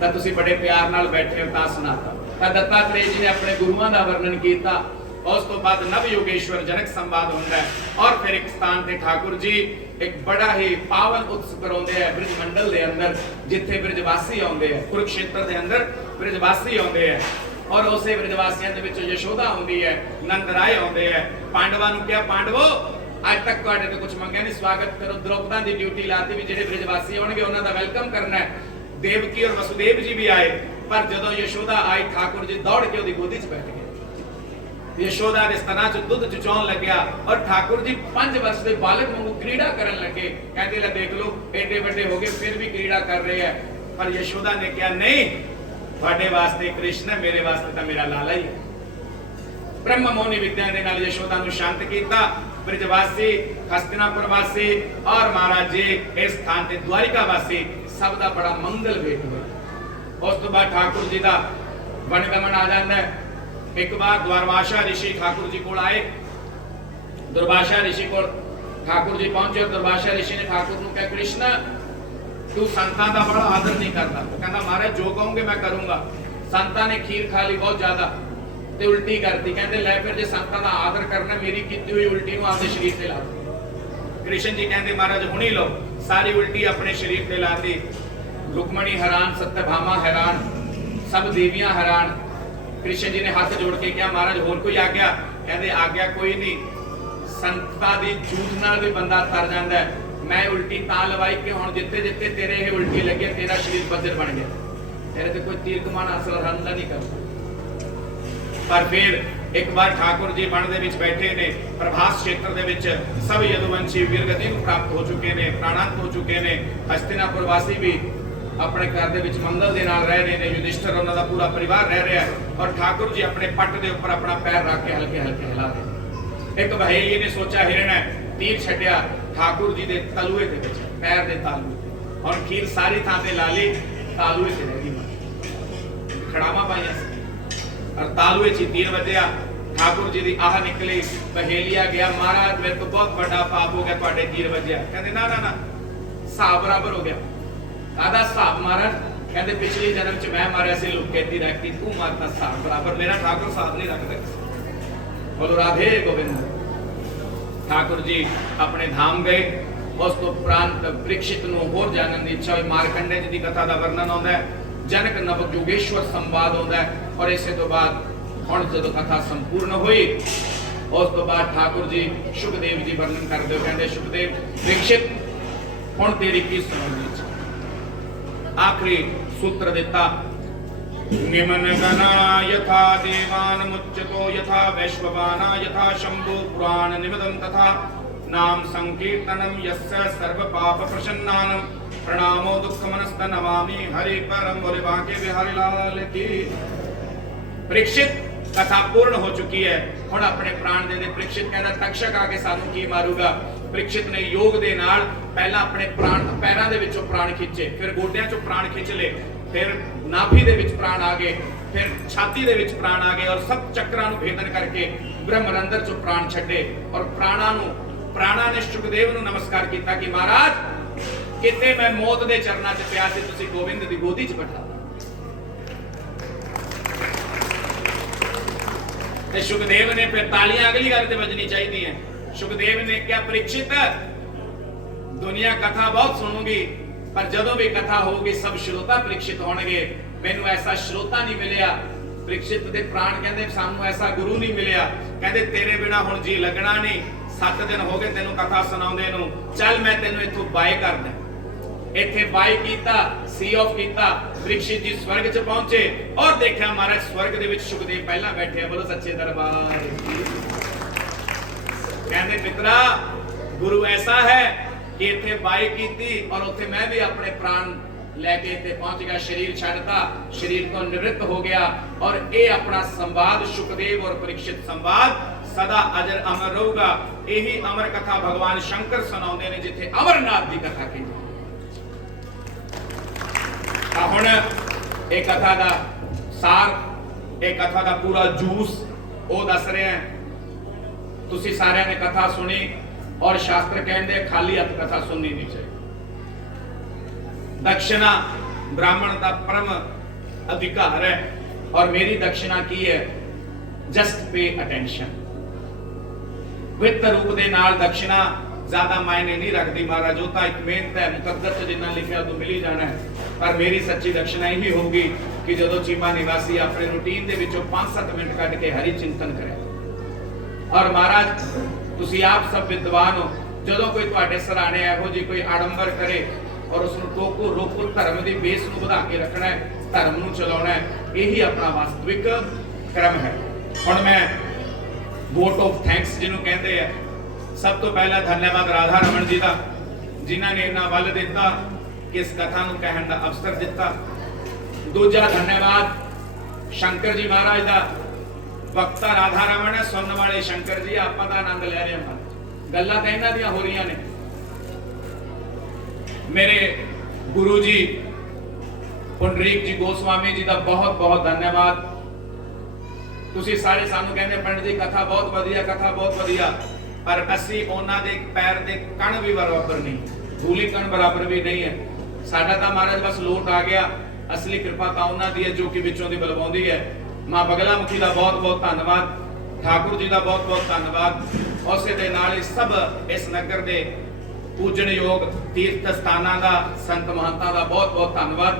ਤਾਂ ਤੁਸੀਂ ਬੜੇ ਪਿਆਰ ਨਾਲ ਬੈਠੇ ਹੋ ਤਾਂ ਸੁਣਾਤਾ। ਤਾਂ ਦੱਤਾਤਰੇय ਜੀ ਨੇ ਆਪਣੇ ਗੁਰੂਆਂ ਦਾ ਵਰਣਨ ਕੀਤਾ। ਉਸ ਤੋਂ ਬਾਅਦ ਨਵ ਯੋਗੇਸ਼ਵਰ ਜਨਕ ਸੰਵਾਦ ਹੁੰਦਾ ਹੈ ਔਰ ਫਿਰ ਇੱਕ ਸਥਾਨ ਤੇ ਠਾਕੁਰ ਜੀ ਇੱਕ ਬੜਾ ਹੀ ਪਾਵਨ ਉਤਸਵ ਕਰਾਉਂਦੇ ਆ ਬ੍ਰਿਜ ਮੰਡਲ ਦੇ ਅੰਦਰ, ਜਿੱਥੇ ਬ੍ਰਿਜਵਾਸੀ ਆਉਂਦੇ ਆ। ਕੁਰੂਕਸ਼ੇਤਰ ਦੇ ਅੰਦਰ ਬ੍ਰਿਜਵਾਸੀ ਆਉਂਦੇ ਆ ਔਰ ਉਸੇ ਬ੍ਰਿਜਵਾਸੀਆਂ ਦੇ ਵਿੱਚੋਂ ਯਸ਼ੋਦਾ ਆਉਂਦੀ ਹੈ, ਨੰਦ ਰਾਏ ਆਉਂਦੇ ਆ। ਪਾਂਡਵਾਂ ਨੂੰ ਕਿਹਾ ਪਾਂਡਵੋ ਅੱਜ ਤੱਕ ਤੁਹਾਡੇ ਤੋਂ ਕੁਝ ਮੰਗਿਆ ਨਹੀਂ, ਸਵਾਗਤ ਕਰੋ। ਦ੍ਰੋਪਦਾ ਦੀ ਡਿਊਟੀ ਲਾਤੀ ਵੀ ਜਿਹੜੇ ਬ੍ਰਿਜਵਾਸੀ ਆਉਣਗੇ ਉਹਨਾਂ ਦਾ ਵੈਲਕਮ ਕਰਨਾ ਹੈ। ਦੇਵਕੀ ਔਰ ਵਸੁਦੇਵ ਜੀ ਵੀ ਆਏ, ਪਰ ਜਦੋਂ ਯਸ਼ੋਦਾ ਆਈ ਠਾकुर जी दौड़ के ਉਹਦੀ ਗੋਦੀ 'ਚ ਬੈਠ ਗਏ। ਯਸ਼ੋਦਾ ਦੇ ਸਤਨਾਂ 'ਚ ਦੁੱਧ ਚੁਚਾਉਣ ਲੱਗਿਆ ਔਰ ਠਾकुर जी 5 वर्ष ਦੇ ਬਾਲਕ ਵਾਂਗੂ ਕ੍ਰੀੜਾ ਕਰਨ ਲੱਗੇ। ਕਹਿੰਦੇ ਲੈ ਦੇਖ ਲਓ ਏਡੇ ਵੱਡੇ ਹੋ ਗਏ ਫਿਰ ਵੀ ਕ੍ਰੀੜਾ ਕਰ ਰਹੇ ਆ। ਪਰ ਯਸ਼ੋਦਾ ਨੇ ਕਿਹਾ ਨਹੀਂ, ਤੁਹਾਡੇ ਵਾਸਤੇ ਕ੍ਰਿਸ਼ਨ ਹੈ, ਮੇਰੇ ਵਾਸਤੇ ਤਾਂ ਮੇਰਾ ਲਾਲਾ ਹੀ ਹੈ। ब्रह्म मोहनी विद्या ਦੇ ਨਾਲ ਯਸ਼ੋਦਾ ਨੂੰ ਸ਼ਾਂਤ ਕੀਤਾ। ਬ੍ਰਿਜਵਾਸੀ, ਹਸਤਿਨਾਪੁਰ ਵਾਸੀ ਔਰ ਮਹਾਰਾਜ ਜੀ ਇਸ ਸਥਾਨ ਤੇ ਦਵਾਰਿਕਾ ਵਾਸੀ ਸਭ ਦਾ ਬੜਾ ਮੰਗਲ ਵੇਟ ਹੋਇਆ। ਉਸ ਤੋਂ ਬਾਅਦ ਠਾकुर जी ਦਾ ਵਣਗਮਨ ਆ ਜਾਂਦਾ ਹੈ। ਇੱਕ ਵਾਰ ਦੁਰਵਾਸਾ ऋषि ठाकुर जी ਕੋਲ ਆਏ। ਦੁਰਵਾਸਾ ऋषि ਕੋਲ ठाकुर जी ਪਹੁੰਚੇ। ਦੁਰਵਾਸਾ ऋषि ਨੇ ठाकुर ਨੂੰ ਕਿਹਾ ਕ੍ਰਿਸ਼ਨ ਤੂੰ ਸੰਤਾਂ ਦਾ ਬੜਾ ਆਦਰ ਨਹੀਂ ਕਰਦਾ। ਉਹ ਕਹਿੰਦਾ ਮਹਾਰਾਜ ਜੋ ਕਹੋਗੇ ਮੈਂ ਕਰੂੰਗਾ। ਸੰਤਾਂ ਨੇ ਖੀਰ ਖਾ ਲਈ ਬਹੁਤ ਜ਼ਿਆਦਾ ਤੇ ਉਲਟੀ ਕਰਤੀ। ਕਹਿੰਦੇ ਲੈ ਫਿਰ ਜੇ ਸੰਤਾਂ ਦਾ ਆਦਰ ਕਰਨਾ ਮੇਰੀ ਕੀਤੀ ਹੋਈ ਉਲਟੀ ਨੂੰ ਆਪਦੇ ਸਰੀਰ ਤੇ ਲਾ ਦੋ। ਕ੍ਰਿਸ਼ਨ ਜੀ ਕਹਿੰਦੇ ਮਹਾਰਾਜ ਹੁਣੀ ਲਓ। ਸਾਰੀ ਉਲਟੀ ਆਪਣੇ ਸਰੀਰ ਤੇ ਲਾਤੀ। रुक्मणी हैरान, सत्यभामा हैरान, सब देवियां हैरान। कृष्ण जी ने हाथ जोड़ के क्या महाराज होर कोई आज्ञा? कहते आज्ञा कोई नहीं। संता दी झूठ नाल भी बंदा तर जांदा है। मैं उल्टी तां लवाई कि हुण जिते जिते तेरे ये उल्टी लगी तेरा शरीर बजर बन गया, तेरे ते कोई तीर कमान हासिल रंदा नहीं करता। पर फिर एक बार ठाकुर जी वन दे विच बैठे ने, प्रभास क्षेत्र दे विच सब यदुवंशी वीरगति नूं प्राप्त हो चुके ने, प्राणांत हो चुके ने। हस्तिनापुर वासी भी अपने घर दे विच मंगल दे नाल रह रहे ने। युधिष्ठिर उन्हां दा पूरा परिवार रह रहा है और ठाकुर जी अपने पट दे उपर अपना पैर रख के हल्के हल्के हिला रहे। एक बहेली ने सोचा हिरण है, तीर छड्डिया ठाकुर जी दे तलुए दे विच, पैर दे तालुए ते। और खीर सारी थां ते ला ली, तालुए ते रह गई। खड़ावा पाईयां और तालुए च तीर वजया। ठाकुर जी दी आह निकली। बहेलिया गया महाराज मेरे तो बहुत बड़ा पाप हो गया, तुहाडे तीर वजया। कहंदे ना ना ना हिसाब बराबर हो गया। कादा हिसाब महाराज? कहते पिछले जन्म च मैं मारिया सी लुकेती रखती, तू मारता हिसाब बराबर। मेरा ठाकुर हिसाब नहीं रखता। बोलो राधे गोविंद। ठाकुर जी अपने धाम गए। उस तो उपरांत परीक्षित नूं होर जानन दी इच्छा हुई। मारकंडे जी दी कथा दा वर्णन आउंदा है, जनक नव योगेश्वर संवाद आउंदा है और इसे तो बाद हुण जदों कथा संपूर्ण हुई उस तो बाद ठाकुर जी सुखदेव जी वर्णन करदे हो। कहंदे सुखदेव परीक्षित हुण तेरी की सुनाउणी आखिरी सूत्र देता। निमन गना यथा देवान मुच्यतो यथा वैश्ववाना यथा शंभु पुराण निमिदं तथा नाम संकीर्तनम यस्य सर्व पाप प्रशन्नानम प्रणामो दुख मनस्त नमामि हरि परम। बोले बांके बिहारी लाल की। परीक्षित कथा पूर्ण हो चुकी है। हुण अपने प्राण दे दे। परीक्षित कहता तक्षक आके सानू की मारूगा। परीक्षित ने योग दे नाल पहला अपने प्राण पैरां दे विचों प्राण खिंचे, फिर गोडियां चों प्राण खिंच ले, फिर नाभि दे विच प्राण आ गए, फिर छाती दे विच प्राण आ गए और सब चक्रां नूं भेदन करके ब्रह्मरंध्र चों प्राण छड्डे। और प्राणा ने सुखदेव नूं नमस्कार किया कि महाराज किते मैं मौत दे चरनां च पिया सी, तुसीं गोविंद दी गोदी च बिठा। ते सुखदेव ने फिर तालियां अगली गल ते वजनी चाहिदी है। सुखदेव ने क्या परीक्षित दुनिया कथा बहुत सुनूगी पर जदों भी कथा होगी सब श्रोता परीक्षित होणगे, मैनू ऐसा श्रोता नहीं मिलिया। परीक्षित दे प्राण कहंदे सानू ऐसा गुरु नहीं मिलिया, कहंदे तेरे बिना हुण जी लगना नहीं, 7 दिन हो गए तेनू कथा सुनाउंदे नू, चल मैं तेनू इथों बाय कर दा। इत्थे बाय कीता, सी ऑफ कीता। परीक्षित जी स्वर्ग च पहुंचे और देखा महाराज स्वर्ग दे विच सुखदेव पहला बैठे हैं। बोलो सच्चे दरबार की। कहंदे मित्रा गुरु ऐसा है कि इत्थे बाय कीती और उत्थे मैं भी अपने प्राण लेके इत्थे पहुंच गया, शरीर छड्डता, शरीर तो निवृत्त हो गया। और ये अपना संवाद सुखदेव और परीक्षित संवाद सदा अजर अमर रहूगा। यही अमर कथा भगवान शंकर सुनाउंदे ने जिथे अमरनाथ की कथा की। हुण एक कथा दा सार, एक कथा दा पूरा जूस वो दस रहे हैं। तुसी सारे ने कथा सुनी और शास्त्र कहते खाली हथ कथा सुननी नहीं चाहिए। दक्षिणा ब्राह्मण का परम अधिकार है और मेरी दक्षिणा की है, जस्ट पे अटेंशन। वित्त रूप दे नाल दक्षिणा ज्यादा मायने नहीं रखती महाराज, वो तो एक मेहनत है, मुकद्दर च जिन्ना लिखा तो मिल ही जाना है। पर मेरी सच्ची दक्षिणा यही होगी कि जदों चीमा निवासी अपने रूटीन दे विचों 5-7 मिनट कट के हरि चिंतन करे। और महाराज तुसी आप सब विद्वान हो, जदों कोई तुहाडे सराहने इहो जी कोई आडंबर करे और उसनूं टोको रोको, धर्म दी बेस नूं वधा के रखना है, धर्म नूं चलाउणा है, यही अपना वास्तविक क्रम है। हुण मैं वोट ऑफ थैंक्स जिन्हों कहते हैं, सब तो पहला धन्यवाद राधा रमन जी का, जिन्हों ने इन्ना बल दिता कि इस कथा नूं कहण दा अवसर दिता। दूजा धन्यवाद शंकर जी महाराज का, वक्ता राधा रमन है, सुनने वाले शंकर जी, आपां दा आनंद ले रहे हैं, गल्लां तां इन्हां दियां हो रही ने। मेरे गुरु जी पुंडरीक जी गोस्वामी जी का बहुत बहुत धन्यवाद। तुसी सारे सानू कहंदे पंडित जी कथा बहुत वधिया, कथा बहुत वधिया, पर असी उन्हां दे पैर दे कण भी बराबर नहीं, धूली कण बराबर भी नहीं है। साडा तां महाराज बस लोट आ गया, असली कृपा तां उन्हां दी है जो कि विचों दी बलवाउंदी है। मां बगला मुखी दा बहुत बहुत धन्यवाद, ठाकुर जी दा बहुत बहुत धन्यवाद। उसे दे नाल सब इस नगर दे पूजन योग तीर्थ स्थानां दा, संत महंतां दा बहुत बहुत धन्यवाद।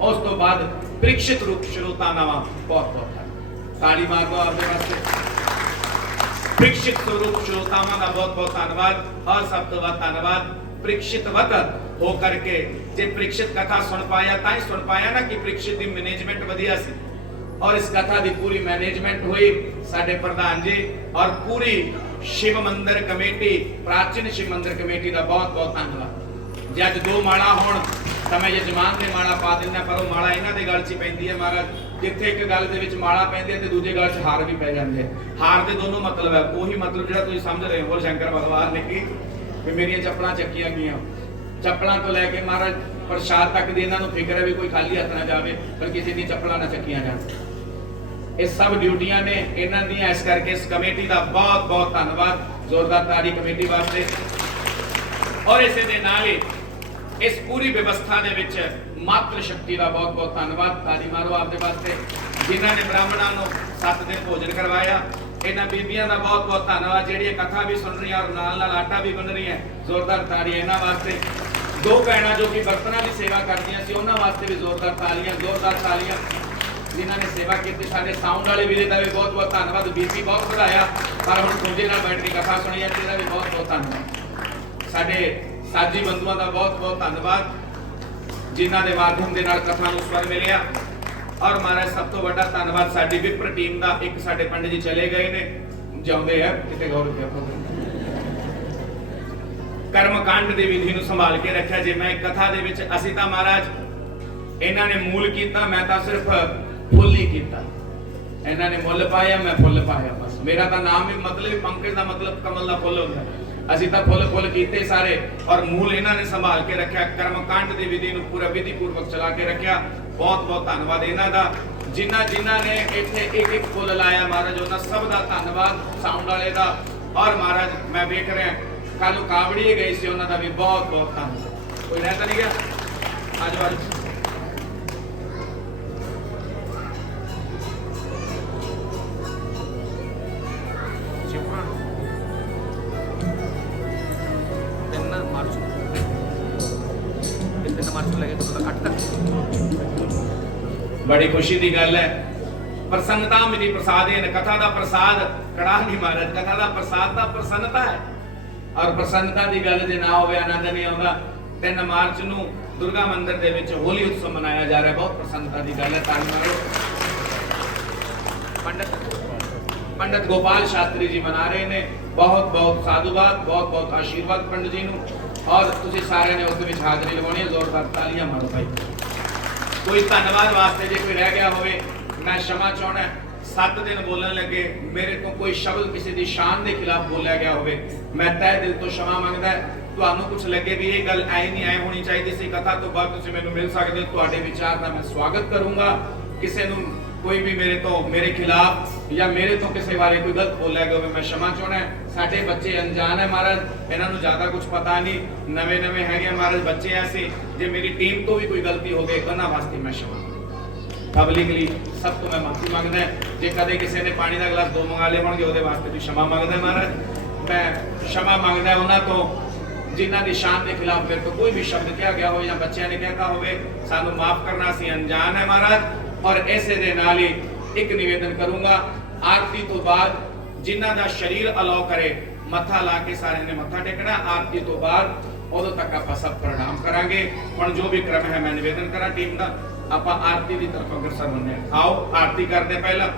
उस तो बाद परीक्षित रूप श्रोता नवा बहुत बहुत ताली मार दो आपके वास्ते। परीक्षित स्वरूप श्रोतावां का बहुत बहुत धन्यवाद। और सब तो बाद धन्यवाद परीक्षितवत हो करके, जे परीक्षित कथा सुन पाया तां ही सुन पाया ना कि परीक्षित दी मैनेजमेंट वधिया सी और इस कथा दी पूरी मैनेजमेंट हुई साडे प्रधान जी और पूरी शिव मंदिर कमेटी, प्राचीन शिव मंदिर कमेटी का बहुत बहुत धन्यवाद। जे अज 2 माला होण तां मैं यजमान दे माला पा दिंदा, पर वो माला इन्हां दे गल च पैंदी है महाराज। जिथे एक गल दे विच माला पैंदी है ते दूजे गल च हार भी पै जांदे। हार दे दोनों मतलब है, वही मतलब जिहड़ा तुसीं समझ रहे हो। शंकर भगवान ने की कि मेरियां चप्पलां चक्कियां गईयां, चप्पलां तो लैके महाराज प्रसाद तक दी इन्हां नूं फिक्र है भी कोई खाली हथ ना जावे, पर किसी दी चप्पलां ना चक्कियां जाण। ये सब ड्यूटियां ने इन्हां दियां, इस करके इस कमेटी का बहुत बहुत धन्यवाद, जोरदार ताड़ी कमेटी वास्ते। और इसे दे नाल ही इस पूरी व्यवस्था दे विच मात्र शक्ति का बहुत बहुत धन्यवाद, ताड़ी मारो आपके वास्ते, जिन्हां ने ब्राह्मणां नूं 7 दिन भोजन करवाया। इन्हां बीबियां का बहुत बहुत धन्यवाद, जिहड़ियां कथा भी सुन रही और नाल नाल आटा भी गुन रही है, जोरदार ताड़ी इन्हां वास्ते। 2 भैणां जो कि बर्तनां की सेवा करदियां सी, उन्हां वास्ते भी जोरदार तालियां, जोरदार तालियां। जिन्हां ने सेवा की, साडे साउंड वाले वीरे का भी बहुत बहुत धन्यवाद, बीपी बहुत बढ़ाया, पर हुण खुंजे नाल बैठ के कथा सुनी है, तेरा भी बहुत बहुत धन्यवाद। साडे साजी बंधुआं का बहुत बहुत धन्यवाद, जिन्हां दे माध्यम दे नाल कथा नूं स्वर मिलिया। और महाराज सब तो बड़ा धन्यवाद साडी विप्र टीम का, एक साडे पंडित जी चले गए ने, जाउंदे है किते गौर किया कर्मकांड दी विधि नूं संभाल के रखिया। जे मैं कथा दे विच असीं तां महाराज इन्हां ने मूल कीता, मैं तां सिर्फ फुल ही कीता। ਇਹਨਾਂ ਨੇ ਮੁੱਲ ਪਾਇਆ, ਮੈਂ ਫੁੱਲ ਪਾਇਆ। ਬਸ ਮੇਰਾ ਤਾਂ ਨਾਮ ਹੀ ਮਤਲਬ ਪੰਕਜ ਦਾ ਮਤਲਬ ਕਮਲ ਦਾ ਫੁੱਲ ਹੁੰਦਾ। ਅਸੀਂ ਤਾਂ ਫੁੱਲ ਕੀਤੇ ਸਾਰੇ, ਔਰ ਮੂਲ ਇਹਨਾਂ ਨੇ ਸੰਭਾਲ ਕੇ ਰੱਖਿਆ। ਕਰਮਕਾਂਡ ਦੀ ਵਿਧੀ ਨੂੰ ਪੂਰਾ ਵਿਧੀ ਪੂਰਵਕ ਚਲਾ ਕੇ ਰੱਖਿਆ। ਬਹੁਤ ਬਹੁਤ ਧੰਨਵਾਦ ਇਹਨਾਂ ਦਾ, ਜਿਨ੍ਹਾਂ ਨੇ ਇੱਥੇ ਇੱਕ ਫੁੱਲ ਲਾਇਆ। ਮਹਾਰਾਜ ਉਹਨਾਂ ਸਭ ਦਾ ਧੰਨਵਾਦ, ਸਾਊਂਡ ਵਾਲੇ ਦਾ। ਔਰ ਮਹਾਰਾਜ ਮੈਂ ਵੇਖ ਰਿਹਾ ਕੱਲ ਨੂੰ ਕਾਵੜੀਏ ਗਏ ਸੀ, ਉਹਨਾਂ ਦਾ ਵੀ ਬਹੁਤ ਬਹੁਤ ਧੰਨਵਾਦ। ਕੋਈ ਰਹਿ ਤਾਂ ਨਹੀਂ ਗਿਆ? ਆਜੋ ਆਜੋ। बड़ी खुशी की गल है। प्रसन्नता मेरी प्रसाद है। कथा का प्रसाद कड़ा नहीं महाराज, कथा का प्रसाद का प्रसन्नता है। और प्रसन्नता की गल जे ना होवे आनंद नहीं आता। 3 मार्च ਨੂੰ दुर्गा मंदिर ਦੇ ਵਿੱਚ होली उत्सव मनाया जा रहा है। बहुत प्रसन्नता की गल है। पंडित गोपाल शास्त्री जी मना रहे ने। बहुत बहुत साधुवाद, बहुत बहुत आशीर्वाद पंडित जी ਨੂੰ। और ਤੁਸੀਂ ਸਾਰਿਆਂ ਨੇ ਉਸ ਵਿੱਚ ਹਾਜ਼ਰੀ ਲਗਾਉਣੀ ਹੈ। ਜ਼ੋਰਦਾਰ ਤਾਲੀਆਂ ਮਾਰੋ ਭਾਈ। कोई धन्यवाद वास्ते जे कोई रह गया होवे, मैं क्षमा चाहना। 7 दिन बोलने लगे, मेरे तो कोई शब्द किसी की शान के खिलाफ बोलिया गया होवे, मैं तय दिल तो क्षमा मंगदा। ਤੁਹਾਨੂੰ कुछ लगे भी ये गल ऐ नहीं ऐ होनी चाहिए सी। कथा तो बाद तुसीं मैनूं मिल सकदे हो, तुहाडे विचार का मैं स्वागत करूंगा। किसी नूं कोई भी मेरे खिलाफ या मेरे तो किसी बारे कोई गलत बोलिया गया होवे, मैं क्षमा चाहना। साडे बच्चे अनजान है महाराज, इन्हां नूं ज्यादा कुछ पता नहीं। नवे है महाराज बच्चे ऐसे, जे मेरी टीम तो भी कोई गलती हो गई उन्हां वास्ते मैं क्षमा पब्लिकली सब तो मैं माफी मांगदा। जे कदे किसी ने पानी का गिलास 2 मंगा ले होणगे ਉਹਦੇ वास्ते भी क्षमा मांगदा महाराज। मैं क्षमा मांगदा उन्हां तो जिन्हां दी शान के खिलाफ मेरे को कोई भी शब्द कहा गया हो या बच्चों ने कहता होवे, सानू माफ करना, सी अनजान है महाराज। और ऐसे दे नाल ही एक निवेदन करूंगा, आरती तो बाद जिन्हां दा शरीर अलाउ करे मत्था ला के सारे ने मत्था टेकना। आरती तो बाद उदों तक आप सब प्रणाम करांगे। हुण जो भी क्रम है मैं निवेदन करा टीम का, आप आरती की तरफ अग्रसर होने। आओ आरती करते पहला,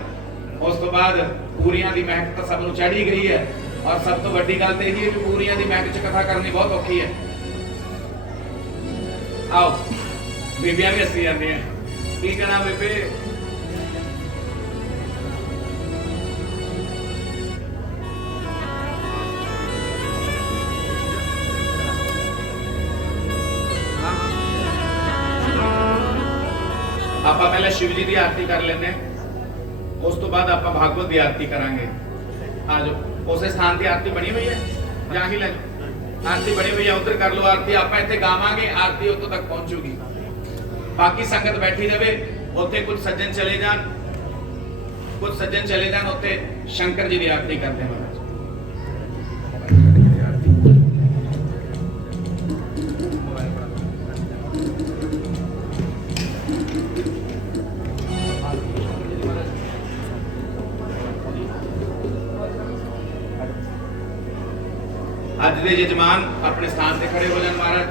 उस तो बाद पूरियां दी महक तो सब नूं चढ़ी गई है। और सब तो वड्डी गल तो यही है कि पूरियां दी महक च कथा करनी बहुत औखी है। आओ बीबियां भी हसी जांदियां, की कहना बेबे? आप पहले शिव जी की आरती कर लेने, उस तो बाद आप भागवत की आरती करांगे। आ जाओ, उस स्थान की आरती बनी हुई है, जा ही ले जाओ। आरती बनी हुई है, उधर कर लो आरती। आप इत्थे गावांगे, आरती उतों तक पहुंचूगी। बाकी संगत बैठी रहे, उत्थे कुछ सज्जन चले जान, उत्थे शंकर जी की आरती करते हैं। ਅੱਜ ਦੇ ਜਜਮਾਨ अपने स्थान से खड़े हो जान महाराज।